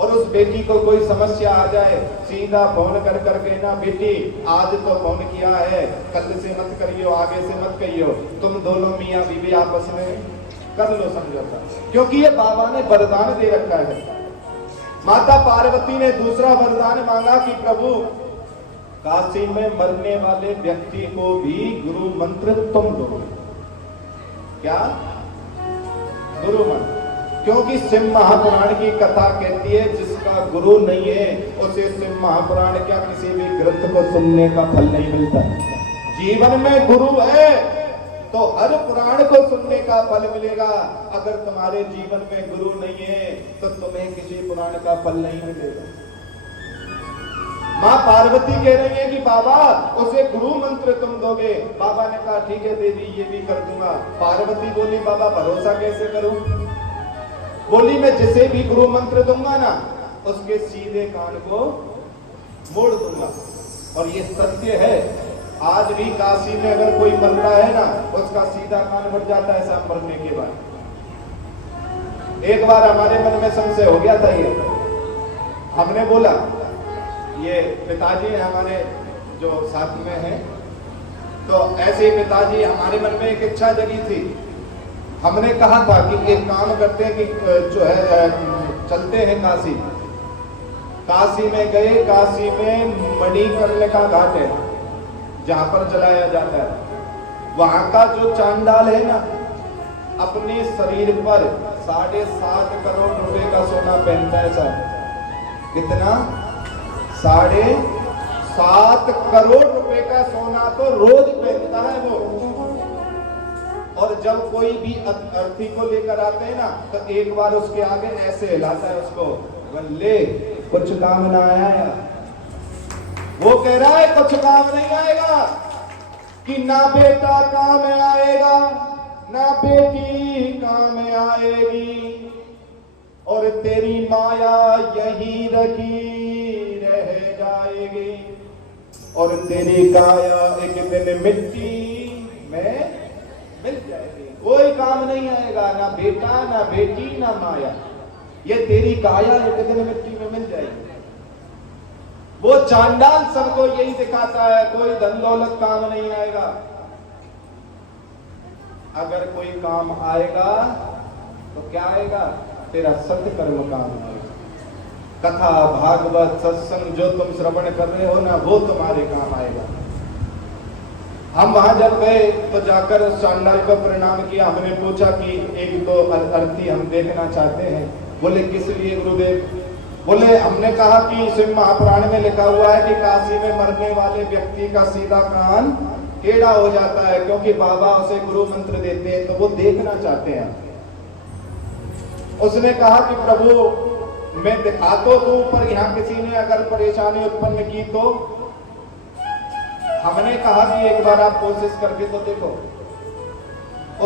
और उस बेटी को कोई समस्या आ जाए, सीधा फोन कर करके ना, बेटी आज तो फोन किया है, कल से मत करियो, आगे से मत कहियो, तुम दोनों मियां बीवी आपस में कर लो समझौता। क्योंकि ये बाबा ने वरदान दे रखा है। माता पार्वती ने दूसरा वरदान मांगा कि प्रभु काशी में मरने वाले व्यक्ति को भी गुरु मंत्र तुम दो। क्या? गुरु मंत्र। क्योंकि शिव महापुराण की कथा कहती है जिसका गुरु नहीं है उसे शिव महापुराण क्या किसी भी ग्रंथ को सुनने का फल नहीं मिलता। जीवन में गुरु है तो हर पुराण को सुनने का फल मिलेगा। अगर तुम्हारे जीवन में गुरु नहीं है तो तुम्हें किसी पुराण का फल नहीं मिलेगा। माँ पार्वती कह रही है कि बाबा उसे गुरु मंत्र तुम दोगे। बाबा ने कहा ठीक है देवी, ये भी कर दूंगा। पार्वती बोली बाबा भरोसा कैसे करूं? बोली मैं जिसे भी गुरु मंत्र दूंगा ना उसके सीधे कान को मोड़ दूंगा। और ये सत्य है, आज भी काशी में अगर कोई मरता है ना उसका सीधा कान बढ़ जाता है शाम मरने के बाद। एक बार हमारे मन में संशय हो गया था, ये हमने बोला, ये पिताजी हमारे जो साथ में हैं, तो ऐसे पिताजी हमारे मन में एक इच्छा जगी थी। हमने कहा था कि एक काम करते हैं कि जो है चलते हैं काशी। काशी में गए, काशी में मणिकर्ण का घाट है जहां पर जलाया जाता है। वहां का जो चांडाल है ना अपने शरीर पर 7.5 करोड़ रुपए का सोना पहनता है साहब। कितना? 7.5 करोड़ रुपए का सोना तो रोज पहनता है वो। और जब कोई भी अर्थी को लेकर आते हैं ना तो एक बार उसके आगे ऐसे हिलाता है उसको, ले कुछ काम ना आया यार। वो कह रहा है कुछ काम नहीं आएगा, कि ना बेटा काम आएगा ना बेटी काम आएगी, और तेरी माया यही रखी रह जाएगी, और तेरी काया एक दिन मिट्टी में मिल जाएगी। कोई काम नहीं आएगा, ना बेटा ना बेटी ना माया, ये तेरी काया एक दिन मिट्टी में मिल जाएगी। वो चांडाल सबको यही दिखाता है, कोई धन दौलत काम नहीं आएगा। अगर कोई काम आएगा तो क्या आएगा? तेरा सत्कर्म काम आएगा। कथा भागवत सत्संग जो तुम श्रवण कर रहे हो ना, वो तुम्हारे काम आएगा। हम वहां जब गए तो जाकर चांडाल को प्रणाम किया। हमने पूछा कि एक दो अर्थी हम देखना चाहते हैं। बोले किस लिए गुरुदेव? बोले हमने कहा कि शिव महापुराण में लिखा हुआ है कि काशी में मरने वाले व्यक्ति का सीधा कान टेढ़ा हो जाता है, क्योंकि बाबा उसे गुरु मंत्र देते हैं, तो वो देखना चाहते हैं। उसने कहा कि प्रभु मैं दिखा तो दूं, पर यहाँ किसी ने अगर परेशानी उत्पन्न की तो? हमने कहा कि एक बार आप कोशिश करके तो देखो।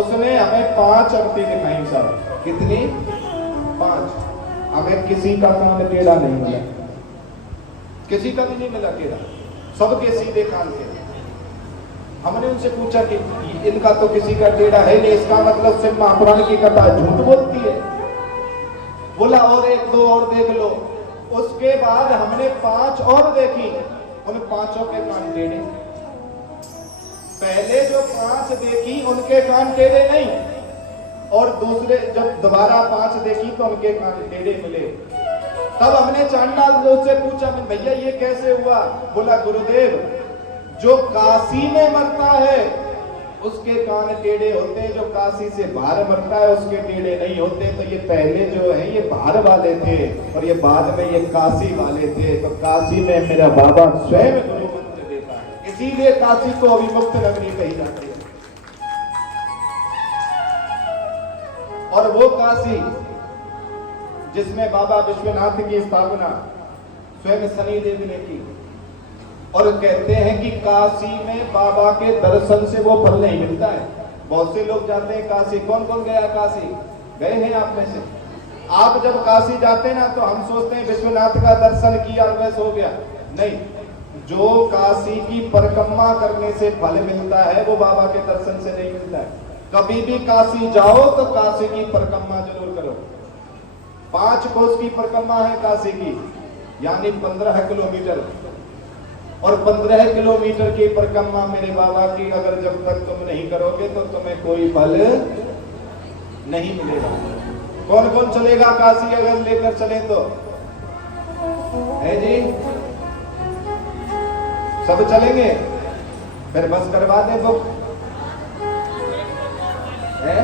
उसने हमें 5 अर्थी दिखाई साहब। कितनी? 5। हमें किसी का कान टेढ़ा नहीं मिला, किसी का भी नहीं मिला टेढ़ा, सबके सीधे कान थे। हमने उनसे पूछा कि इनका तो किसी का टेढ़ा है नहीं, इसका मतलब सिर्फ महापुराण की कथा झूठ बोलती है। बोला और एक दो और देख लो। उसके बाद हमने 5 और देखी, उन 5 के कान टेढ़े। पहले जो 5 देखी उनके कान टेढ़े नहीं, और दूसरे जब दोबारा 5 देखी तो उनके कान टेढ़े मिले। तब हमने चांडाल से पूछा भैया ये कैसे हुआ? बोला गुरुदेव जो काशी में मरता है उसके कान टेढ़े होते हैं, जो काशी से बाहर मरता है उसके टेढ़े नहीं होते। तो ये पहले जो है ये बाहर वाले थे और ये बाद में ये काशी वाले थे। तो काशी में मेरा बाबा स्वयं गुरु मंत्र देता है, इसीलिए काशी को अभिमुक्त नगरी कही जाती है। और वो काशी जिसमें बाबा विश्वनाथ की स्थापना स्वयं शनिदेव ने की, और कहते हैं कि काशी में बाबा के दर्शन से वो फल नहीं मिलता है। बहुत से लोग जाते हैं काशी। कौन कौन गया काशी? गए हैं आप में से? आप जब काशी जाते हैं ना तो हम सोचते हैं विश्वनाथ का दर्शन किया और बस हो गया। नहीं, जो काशी की परिक्रमा करने से फल मिलता है वो बाबा के दर्शन से नहीं मिलता है। कभी भी काशी जाओ तो काशी की परिक्रमा जरूर करो। 5 कोस की परिक्रमा है काशी की, यानी 15 किलोमीटर। और 15 किलोमीटर की परिक्रमा मेरे बाबा की अगर जब तक तुम नहीं करोगे तो तुम्हें कोई फल नहीं मिलेगा। कौन कौन चलेगा काशी अगर लेकर चले तो? है जी, सब चलेंगे? फिर बस करवा दे बुक है?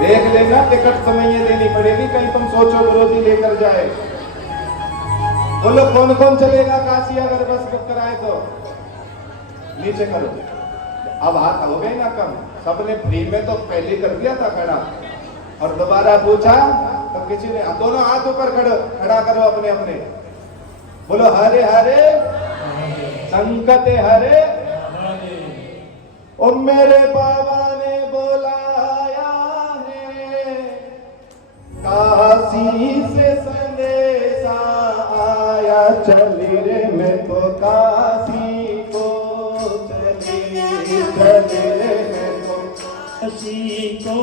देख लेना, टिकट तुम्हें ये देनी पड़ेगी, कहीं तुम सोचो विरोधी लेकर जाए। बोलो कौन कौन चलेगा काशी अगर बस बुक कराए तो? नीचे करो। अब हाथ हो गए ना कम, सबने फ्री में तो पहले कर दिया था खड़ा, और दोबारा पूछा तो किसी ने दोनों हाथ ऊपर खड़ा करो अपने अपने। बोलो हरे हरे संकट हरे, ओ मेरे बाबा ने बुलाया है, काशी से संदेशा आया, चली रे मैं तो काशी को चली, चली रे मैं तो काशी को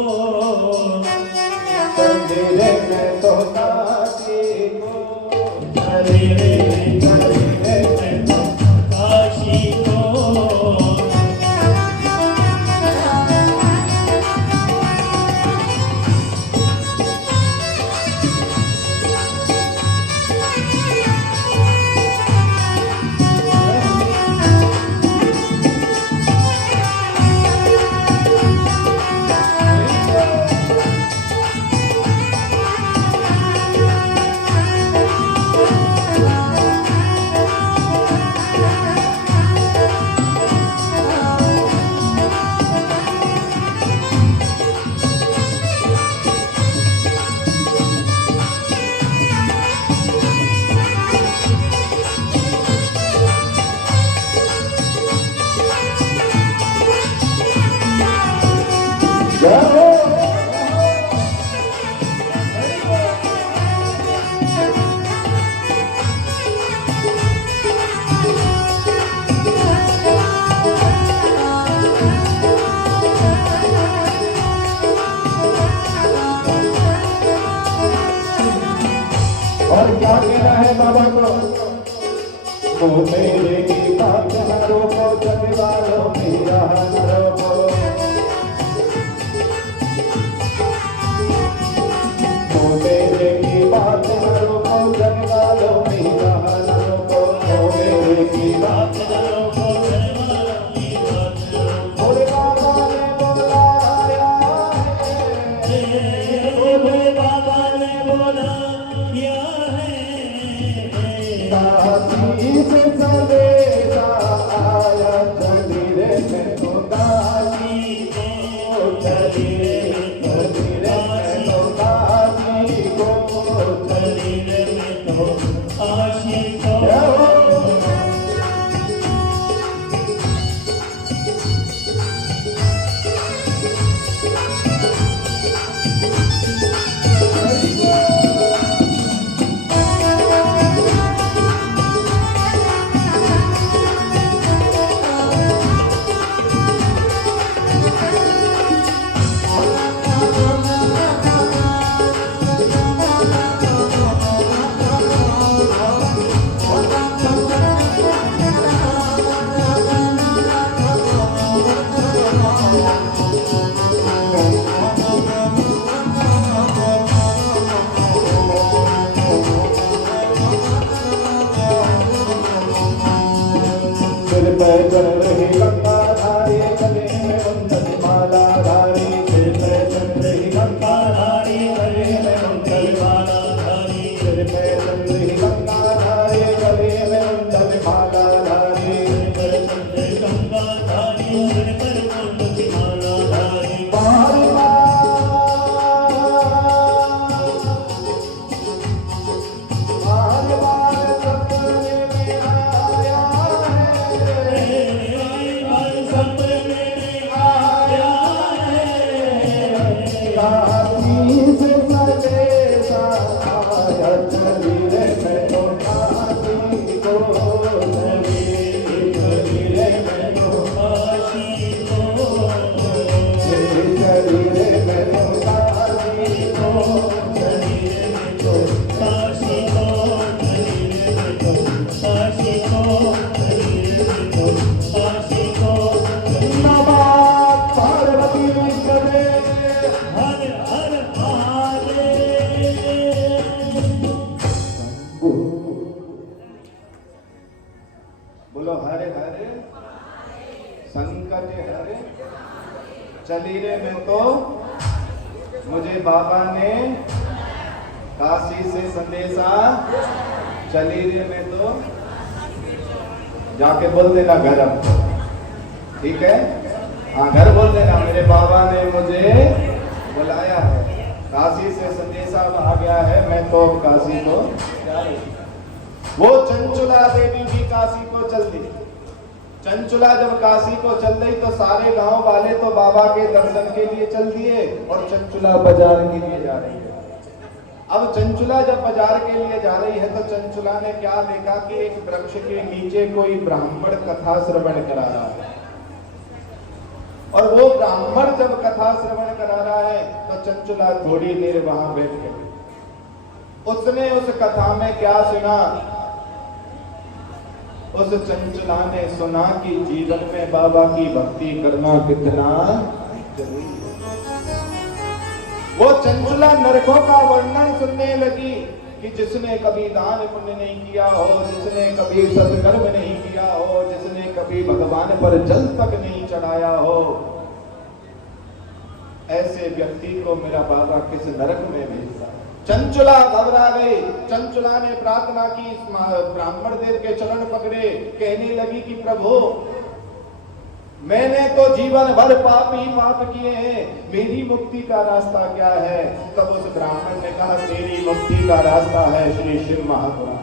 चली रे मैं तो काशी को चली रे मैं तो काशी को। और क्या कहना है बाबा को? ओ मेरे की बात न रोको, जग वालों मेरा न रोको। ओ मेरे की बात न रोको, जग वालों मेरा न रोको। ओ मेरे की बात न रोको, जग वालों मेरा न रोको। भोले बाबा ने बुलाया है, भोले बाबा ने बुलाया है। काशी से संदेशा आया, चली रे मैं तो काशी को, चली रे मैं तो काशी को, चली रे मैं तो काशी को। सिर पे चढ़ रही गंगा धारी, गले में कुंदन माला धारी। सिर पे चढ़ रही गंगा धारी, गले में कुंदन माला धारी। सिर पे चढ़ रही गंगा धारी, गले में कुंदन माला धारी। सिर पे चढ़ रही गंगा धारी, गले में कुंदन माला धारी। बार बार सपने में आया है, सपने में आया है। काशी से संदेशा आया, चली रे मैं तो काशी को, चली रे मैं तो काशी को, चली रे मैं तो काशी को, चली रे मैं तो काशी को, चली रे मैं तो काशी को, चली रे मैं तो काशी को। नमः पार्वती विष्णवे, हर हर महादेव। बोलो हरे हरे संकट हरे। चली रे मैं तो, मुझे बाबा ने काशी से संदेशा, चली रे मैं तो। जाके बोल देना घर अब, ठीक है? हाँ घर बोल देना, मेरे बाबा ने मुझे बुलाया है, काशी से संदेशा आ गया है, मैं तो अब काशी को जा रही हूं। वो चंचुला देवी भी काशी को चल दी। चंचुला जब काशी को चल गई तो सारे गांव वाले तो बाबा के दर्शन के लिए चल दिए और चंचुला बाजार के लिए जा रही है। अब चंचुला जब बाजार के लिए जा रही है तो चंचुला ने क्या देखा कि एक वृक्ष के नीचे कोई ब्राह्मण कथा श्रवण करा रहा है। और वो ब्राह्मण जब कथा श्रवण करा रहा है तो चंचुला थोड़ी देर वहां बैठ गई। उसने उस कथा में क्या सुना? उस चंचुला ने सुना कि जीवन में बाबा की भक्ति करना कितना जरूरी है। वो चंचुला नरकों का वर्णन सुनने लगी कि जिसने कभी दान पुण्य नहीं किया हो, जिसने कभी सत्कर्म नहीं किया हो, जिसने कभी भगवान पर जल तक नहीं चढ़ाया हो, ऐसे व्यक्ति को मेरा बाबा किस नरक में भेजता। चंचुला घबरा गई। चंचुला ने प्रार्थना की, ब्राह्मण देव के चरण पकड़े, कहने लगी कि प्रभु मैंने तो जीवन भर पाप ही पाप किए हैं, मेरी मुक्ति का रास्ता क्या है? तब उस ब्राह्मण ने कहा तेरी मुक्ति का रास्ता है श्री शिव महापुराण।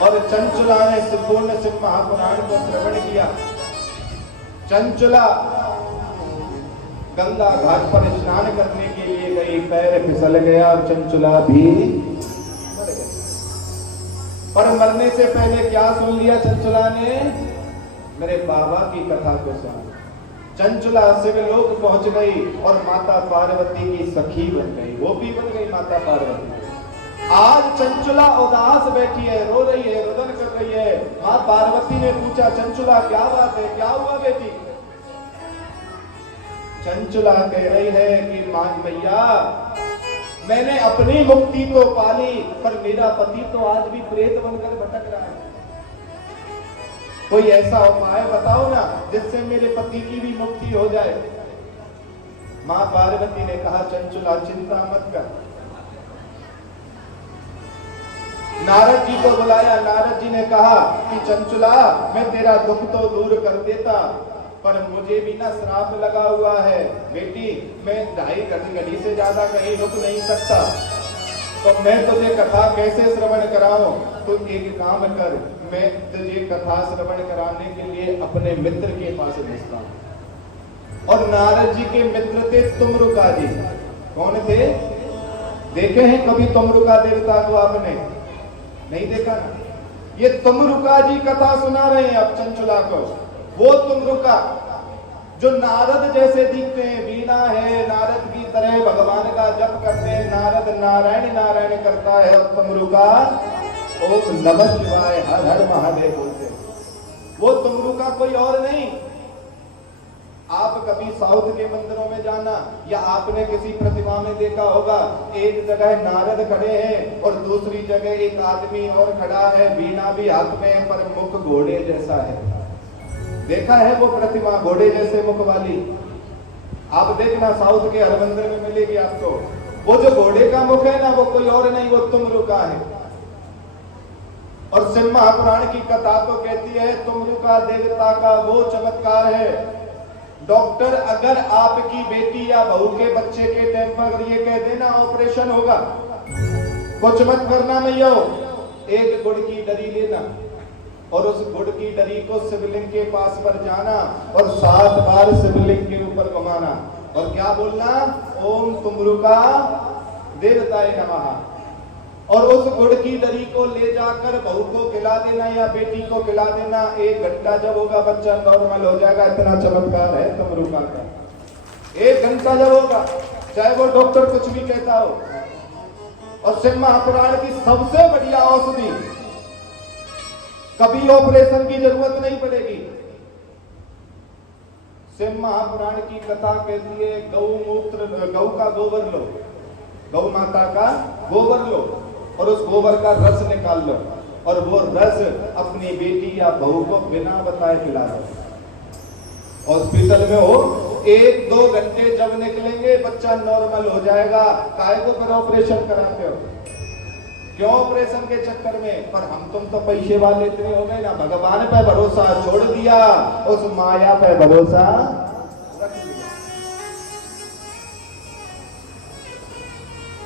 और चंचुला ने संपूर्ण शिव महापुराण को श्रवण किया। चंचुला गंगा घाट पर स्नान करने के लिए गई, पैर फिसल गया और चंचुला भी मर गई। पर मरने से पहले क्या सुन लिया चंचुला ने? मेरे बाबा की कथा को सुना। चंचुला शिवलोक पहुंच गई और माता पार्वती की सखी बन गई, वो भी बन गई माता पार्वती। आज चंचुला उदास बैठी है, रो रही है, रुदन कर रही है। मां पार्वती ने पूछा, चंचुला क्या बात है, क्या हुआ बेटी? चंचुला कह रही है कि मां मैया, मैंने अपनी मुक्ति तो पाली, पर मेरा पति तो आज भी प्रेत बनकर भटक रहा है। कोई ऐसा उपाय बताओ ना जिससे मेरे पति की भी मुक्ति हो जाए। मां पार्वती ने कहा, चंचुला चिंता मत कर। नारद जी को बुलाया। नारद जी ने कहा कि चंचुला, मैं तेरा दुख तो दूर कर देता, पर मुझे भी ना श्राप लगा हुआ है। बेटी, मैं 2.5 घड़ी से ज्यादा कहीं रुक नहीं सकता, तो मैं तुझे कथा कैसे श्रवण कराऊं? तो एक काम कर, मैं तुझे कथा श्रवण कराने के लिए अपने मित्र के पास भेजता हूं। और नारद जी के मित्र थे तुमरुका जी। कौन थे? देखे हैं कभी तुमरुका देवता को आपने? नहीं देखा ना। ये तुमरुका जी कथा सुना रहे हैं अब चंचुला को। वो तुमरुका जो नारद जैसे दिखते हैं, वीणा है, नारद की तरह भगवान का जप करते हैं। नारद नारायण नारायण करता है और तुमरुका ओम नमः शिवाय हर हर महादेव बोलते हैं। वो तुमरुका कोई और नहीं। आप कभी साउथ के मंदिरों में जाना या आपने किसी प्रतिमा में देखा होगा, एक जगह नारद खड़े हैं और दूसरी जगह एक आदमी और खड़ा है, वीणा भी हाथ में है, पर मुख घोड़े जैसा है। देखा है वो प्रतिमा घोड़े जैसे मुख वाली? आप देखना साउथ के हर मंदिर में मिलेगी आपको। वो जो घोड़े का मुख है ना, वो कोई और नहीं, वो तुमरुका है। और शिव महापुराण की कथा तो कहती है तुमरुका देवता का वो चमत्कार है। डॉक्टर अगर आपकी बेटी या बहू के बच्चे के टाइम पर अगर ये कह देना ऑपरेशन होगा, कुछ मत करना नहीं हो, एक गुड़ की डरी लेना और उस गुड़ की डरी को शिवलिंग के पास पर जाना और 7 बार शिवलिंग के ऊपर घुमाना और क्या बोलना? ओम तुमरुका देवताय नमः। और उस गुड़ की डरी को ले जाकर बहू को खिला देना या बेटी को खिला देना। 1 घंटा जब होगा बच्चा नॉर्मल हो जाएगा। इतना चमत्कार है तुमरुका का। 1 घंटा जब होगा, चाहे वो डॉक्टर कुछ भी कहता हो। और शिव महापुराण की सबसे बढ़िया औषधि, कभी ऑपरेशन की जरूरत नहीं पड़ेगी। शिव महापुराण की कथा कहती है गौमूत्र, गौ का गोबर लो, गौ माता का गोबर लो और उस गोबर का रस निकाल लो और वो रस अपनी बेटी या बहू को बिना बताए पिला दो। हॉस्पिटल में हो, 1-2 घंटे जब निकलेंगे बच्चा नॉर्मल हो जाएगा। काहे को फिर ऑपरेशन कराते हो? क्यों ऑपरेशन के चक्कर में? पर हम तुम तो पैसे वाले इतने हो गए ना, भगवान पे भरोसा छोड़ दिया, उस माया पे भरोसा रख दिया।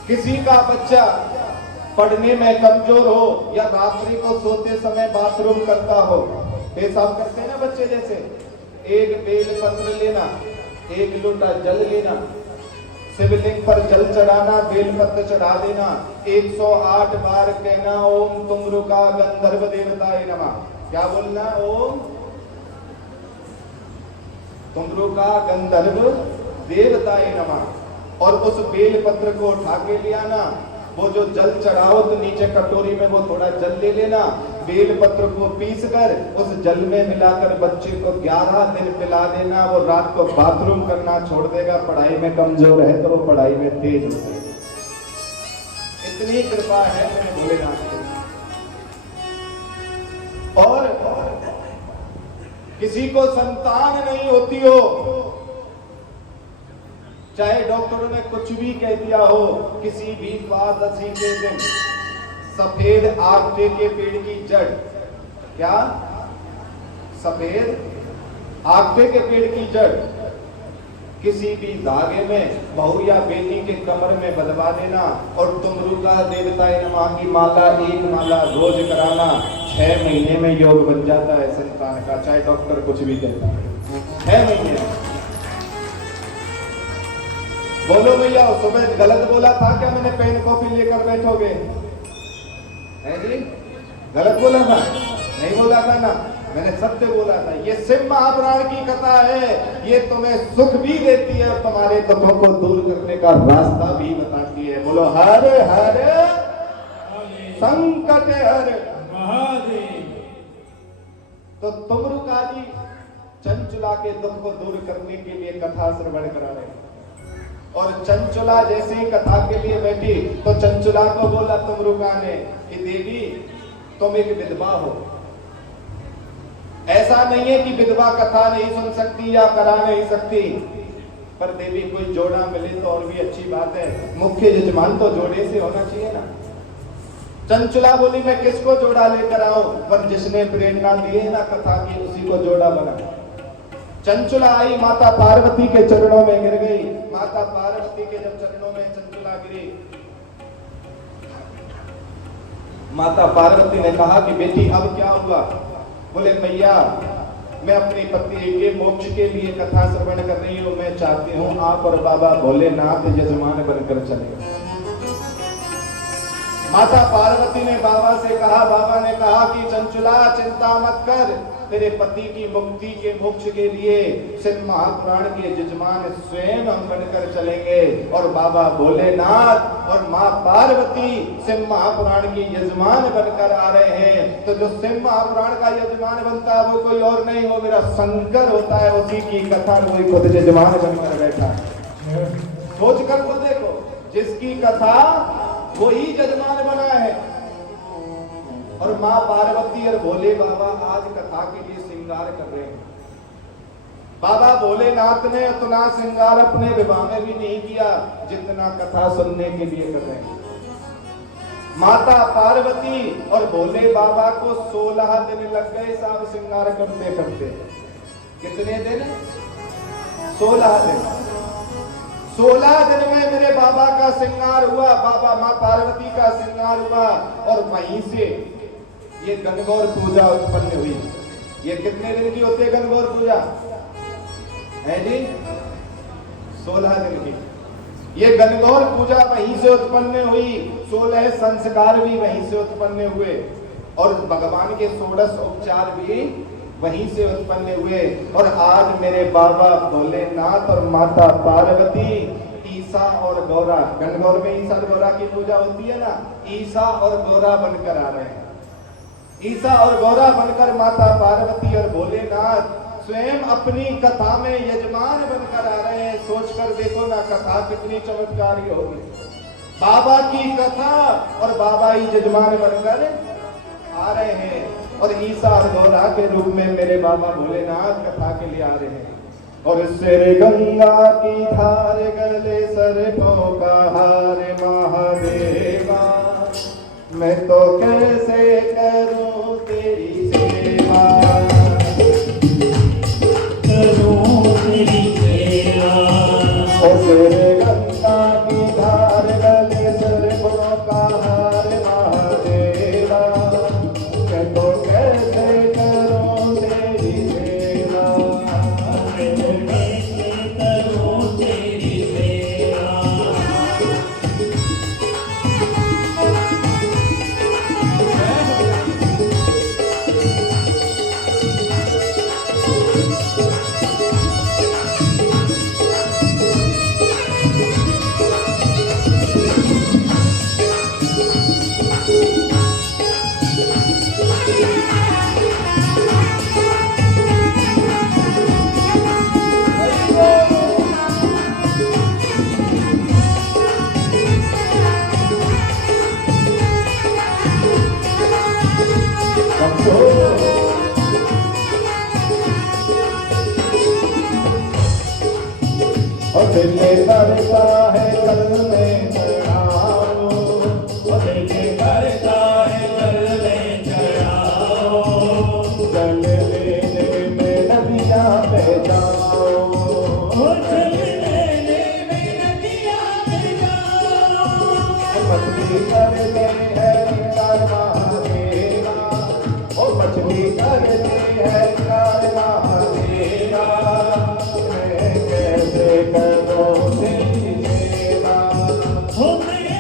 किसी का बच्चा पढ़ने में कमजोर हो या रात्रि को सोते समय बाथरूम करता हो, पेशाब करते हैं ना बच्चे जैसे, एक बेल पत्र लेना, 1 लोटा जल लेना, शिवलिंग पर जल चढ़ाना, बेल पत्र चढ़ा देना, 108 बार कहना ओम तुमरुका गंधर्व देवताय नमः। क्या बोलना? ओम तुमरुका गंधर्व देवताय नमः। और उस बेल पत्र को उठा के ले आना। वो जो जल चढ़ाओ तो नीचे कटोरी में वो थोड़ा जल ले लेना, बेल पत्र को पीस कर उस जल में मिलाकर बच्चे को 11 दिन पिला देना। वो रात को बाथरूम करना छोड़ देगा। पढ़ाई में कमजोर है तो वो पढ़ाई में तेज हो जाएगा। इतनी कृपा है मेरे भोलेनाथ की। और किसी को संतान नहीं होती हो, चाहे डॉक्टरों ने कुछ भी कह दिया हो, किसी भी द्वादशी के दिन सफेद आगते के पेड़ की जड़, क्या सफेद आगते के पेड़ की जड़ किसी भी धागे में बहू या बेटी के कमर में बंधवा देना और तुमरुका देवताय नमः की माला, 1 माला रोज कराना। 6 महीने में योग बन जाता है संतान का, चाहे डॉक्टर कुछ भी कहता है। 6 महीने। बोलो भैया, सुबह गलत बोला था क्या? मैंने पेन कॉपी लेकर बैठोगे? है जी? गलत बोला था? नहीं बोला था ना, मैंने सत्य बोला था। ये शिव महापुराण की कथा है। ये तुम्हें सुख भी देती है और तुम्हारे दुखों को दूर करने का रास्ता भी बताती है। बोलो हर हर संकट हर महादेव। तो तुमरुका जी चंचुला के दुख को दूर करने के लिए कथा श्रवण करा रहे हैं। और चंचुला जैसे ही कथा के लिए बैठी तो चंचुला को बोला तुमरुका ने कि देवी तुम एक विधवा हो। ऐसा नहीं है कि विधवा कथा नहीं सुन सकती या करा नहीं सकती, पर देवी कोई जोड़ा मिले तो और भी अच्छी बात है। मुख्य यजमान तो जोड़े से होना चाहिए ना। चंचुला बोली मैं किसको जोड़ा लेकर आऊं, पर जिसने प्रेरणा दी है ना कथा की उसी को जोड़ा बना। चंचुला आई, माता पार्वती के चरणों में गिर गई। माता पार्वती के जब चरणों में चंचुला गिरी, माता पार्वती ने कहा कि बेटी अब क्या हुआ। बोले मैया मैं अपनी पति के मोक्ष के लिए कथा श्रवण कर रही हूँ, मैं चाहती हूँ आप और बाबा भोलेनाथ यजमान बनकर चले। माता पार्वती ने बाबा से कहा, बाबा ने कहा कि चंचुला चिंता मत कर, तेरे पति की मुक्ति के मोक्ष के लिए सिद्ध महापुराण के यजमान स्वयं हम बनकर चलेंगे। और बाबा भोलेनाथ और माँ पार्वती सिद्ध महापुराण की यजमान बनकर आ रहे हैं। तो जो सिद्ध महापुराण का यजमान बनता है वो कोई और नहीं, वो मेरा शंकर होता है, उसी की कथा वही खुद यजमान बनकर बैठा है। सोच कर तो देखो, जिसकी कथा वही यजमान बना है। और माँ पार्वती और भोले बाबा आज कथा के लिए श्रृंगार कर रहे हैं। बाबा भोलेनाथ ने उतना श्रृंगार अपने विवाह में भी नहीं किया जितना कथा सुनने के लिए कर रहे हैं। माता पार्वती और भोले बाबा को 16 दिन लग गए साहब श्रृंगार करते करते। कितने दिन? 16 दिन। 16 दिन में मेरे बाबा का श्रृंगार हुआ, बाबा माँ पार्वती का श्रृंगार हुआ। और वहीं से ये गणगौर पूजा उत्पन्न हुई। ये कितने दिन की होती है गणगौर पूजा? है जी 16 दिन की। ये गणगौर पूजा वहीं से उत्पन्न हुई। 16 संस्कार भी वहीं से उत्पन्न हुए और भगवान के 16 उपचार भी वहीं से उत्पन्न हुए। और आज मेरे बाबा भोलेनाथ और माता पार्वती ईसा और गौरा, गणगौर में ईसा और गौरा की पूजा होती है ना, ईसा और गौरा बनकर आ रहे हैं। ईसा और गौरा बनकर माता पार्वती और भोलेनाथ स्वयं अपनी कथा में यजमान बनकर आ रहे हैं। सोचकर देखो ना कथा कितनी चमत्कारी होगी। बाबा की कथा और बाबा ही यजमान बनकर आ रहे हैं। और ईसा और गौरा के रूप में मेरे बाबा भोलेनाथ कथा के लिए आ रहे हैं। और सिर गंगा की धार गले सर्पों का हार महादेवा, मैं तो कैसे करूं तेरी सेवा, करूं तेरी सेवा। ओ सिर गंगा की धार गले सर्पों का हार महादेवा, मैं तो कैसे करूं तेरी सेवा, कैसे करूं तेरी सेवा। और दिल करता है कल में चढ़ाओ, और दिल करता है कल में चढ़ाओ, जल लेने में नदियाँ बह जाओ, जल लेने में नदियाँ बह जाओ। मछली करते हैं विकार महादेवा, ओ मछली करते हैं विकार महादेवा, मैं कैसे करूं तेरी सेवा, हो मैं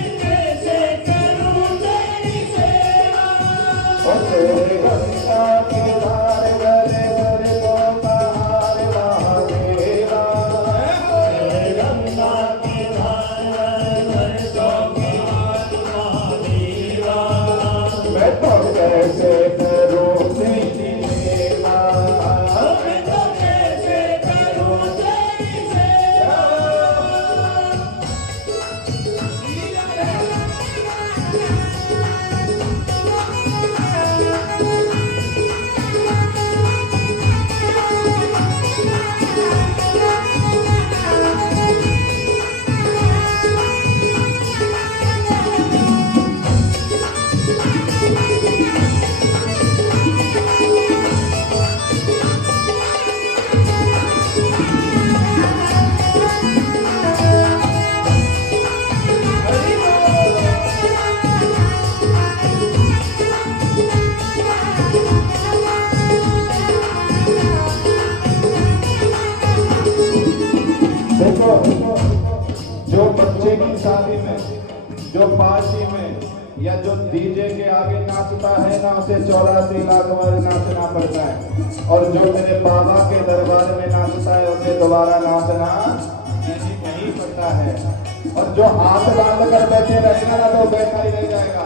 बच्चे की शादी में, जो पार्टी में या जो डीजे के आगे नाचता है ना, उसे 84 लाख बार नाचना पड़ता है। और जो मेरे बाबा के दरबार में नाचता है उसे दोबारा नाचना नहीं पड़ता है। और जो हाथ बांध कर बैठे रहेगा ना तो बैठा ही रह जाएगा।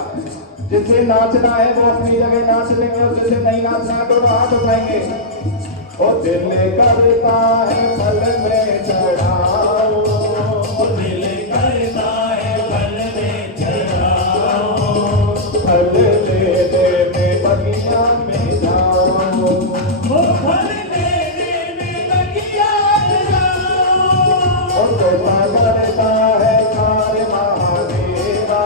जिसे नाचना है वो अपनी जगह नाच लेंगे और जिसे नहीं नाचना है तो हाथ उठाएंगे। और दिल करता है पल में चढ़ाओ, दिल करता है पल में चढ़ाओ, फल लेने में बगिया में जाओ, वो फल लेने में बगिया में जाओ। और तोता करता है कार्य महादेवा,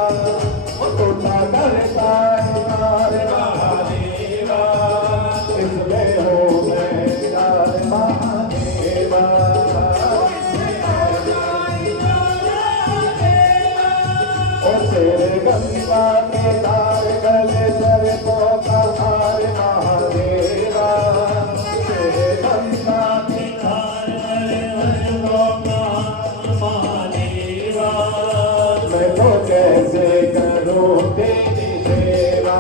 और तोता करता है कार्य महादेवा, इसमें हो मैं कार्य महादेवा। और तेरे गंगा के तार गले सर को कहार महादेवा, तेरे गंगा के मैं तो कैसे करूं तेरी सेवा।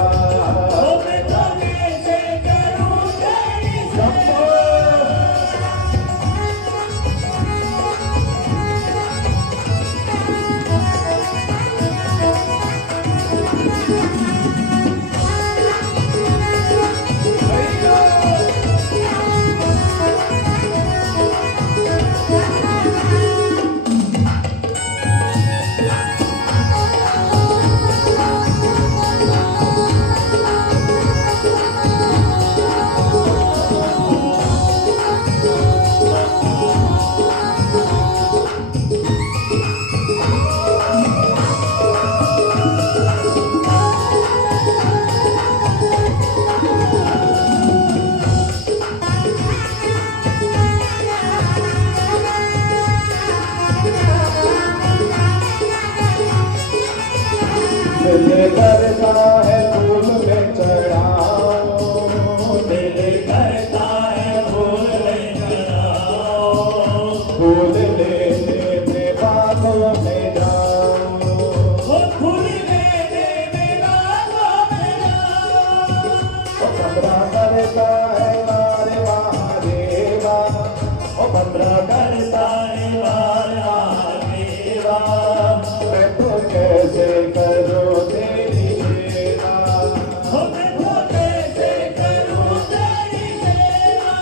दिल करता है फूल में चढ़ाओ, दिल करता है फूल में चढ़ाओ, फूल लेने में बागों में जाओ, वो फूल लेने में बागों में जाओ। और बंदरा करता है मारे महादेवा, और बंदरा करता है महादेवा, मैं तो कैसे करूं तेरी सेवा। मैं तो कैसे करूं तेरी सेवा,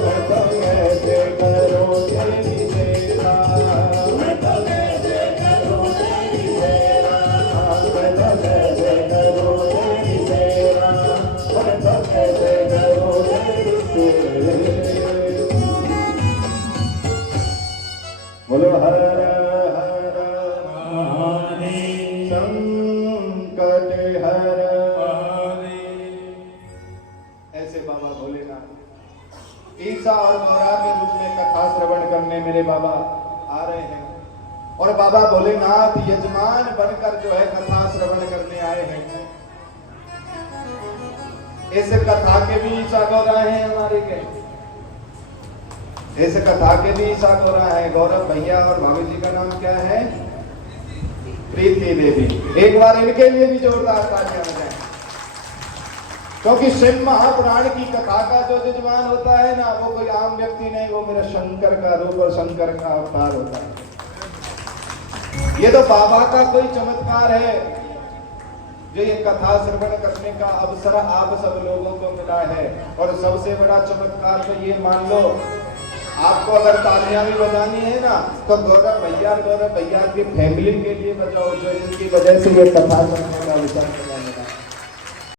मैं तो कैसे करूं तेरी सेवा। मैं तो कैसे करूं तेरी सेवा, मैं तो कैसे करूं तेरी सेवा। मैं तो कैसे करूं तेरी सेवा। बोलो हर हर महादेव संकट हर। महादेव। ऐसे बाबा भोलेनाथ ईसा और गौरा के रूप में कथा श्रवण करने मेरे बाबा आ रहे हैं। और बाबा भोलेनाथ यजमान बनकर जो है कथा श्रवण करने आए हैं। इस कथा के भी ईसा गौरा हैं हमारे के, इस कथा के भी ईसा गौरा है। गौरव भैया और भाभी जी का नाम क्या है? प्रीति देवी। एक बार इनके लिए भी जोरदार तालियां बजाएं, क्योंकि शिव महापुराण की कथा का जो यजमान होता है ना, वो कोई आम व्यक्ति नहीं, वो मेरा शंकर का रूप और शंकर का अवतार होता है। ये तो बाबा का कोई चमत्कार है जो ये कथा श्रवण करने का अवसर आप सब लोगों को मिला है। और सबसे बड़ा चमत्कार तो ये मान लो, आपको अगर तालियां भी बजानी है ना तो गौरव भैया की फैमिली के लिए बजाओ, जो जिसकी वजह से ये कथा सुनने का विचार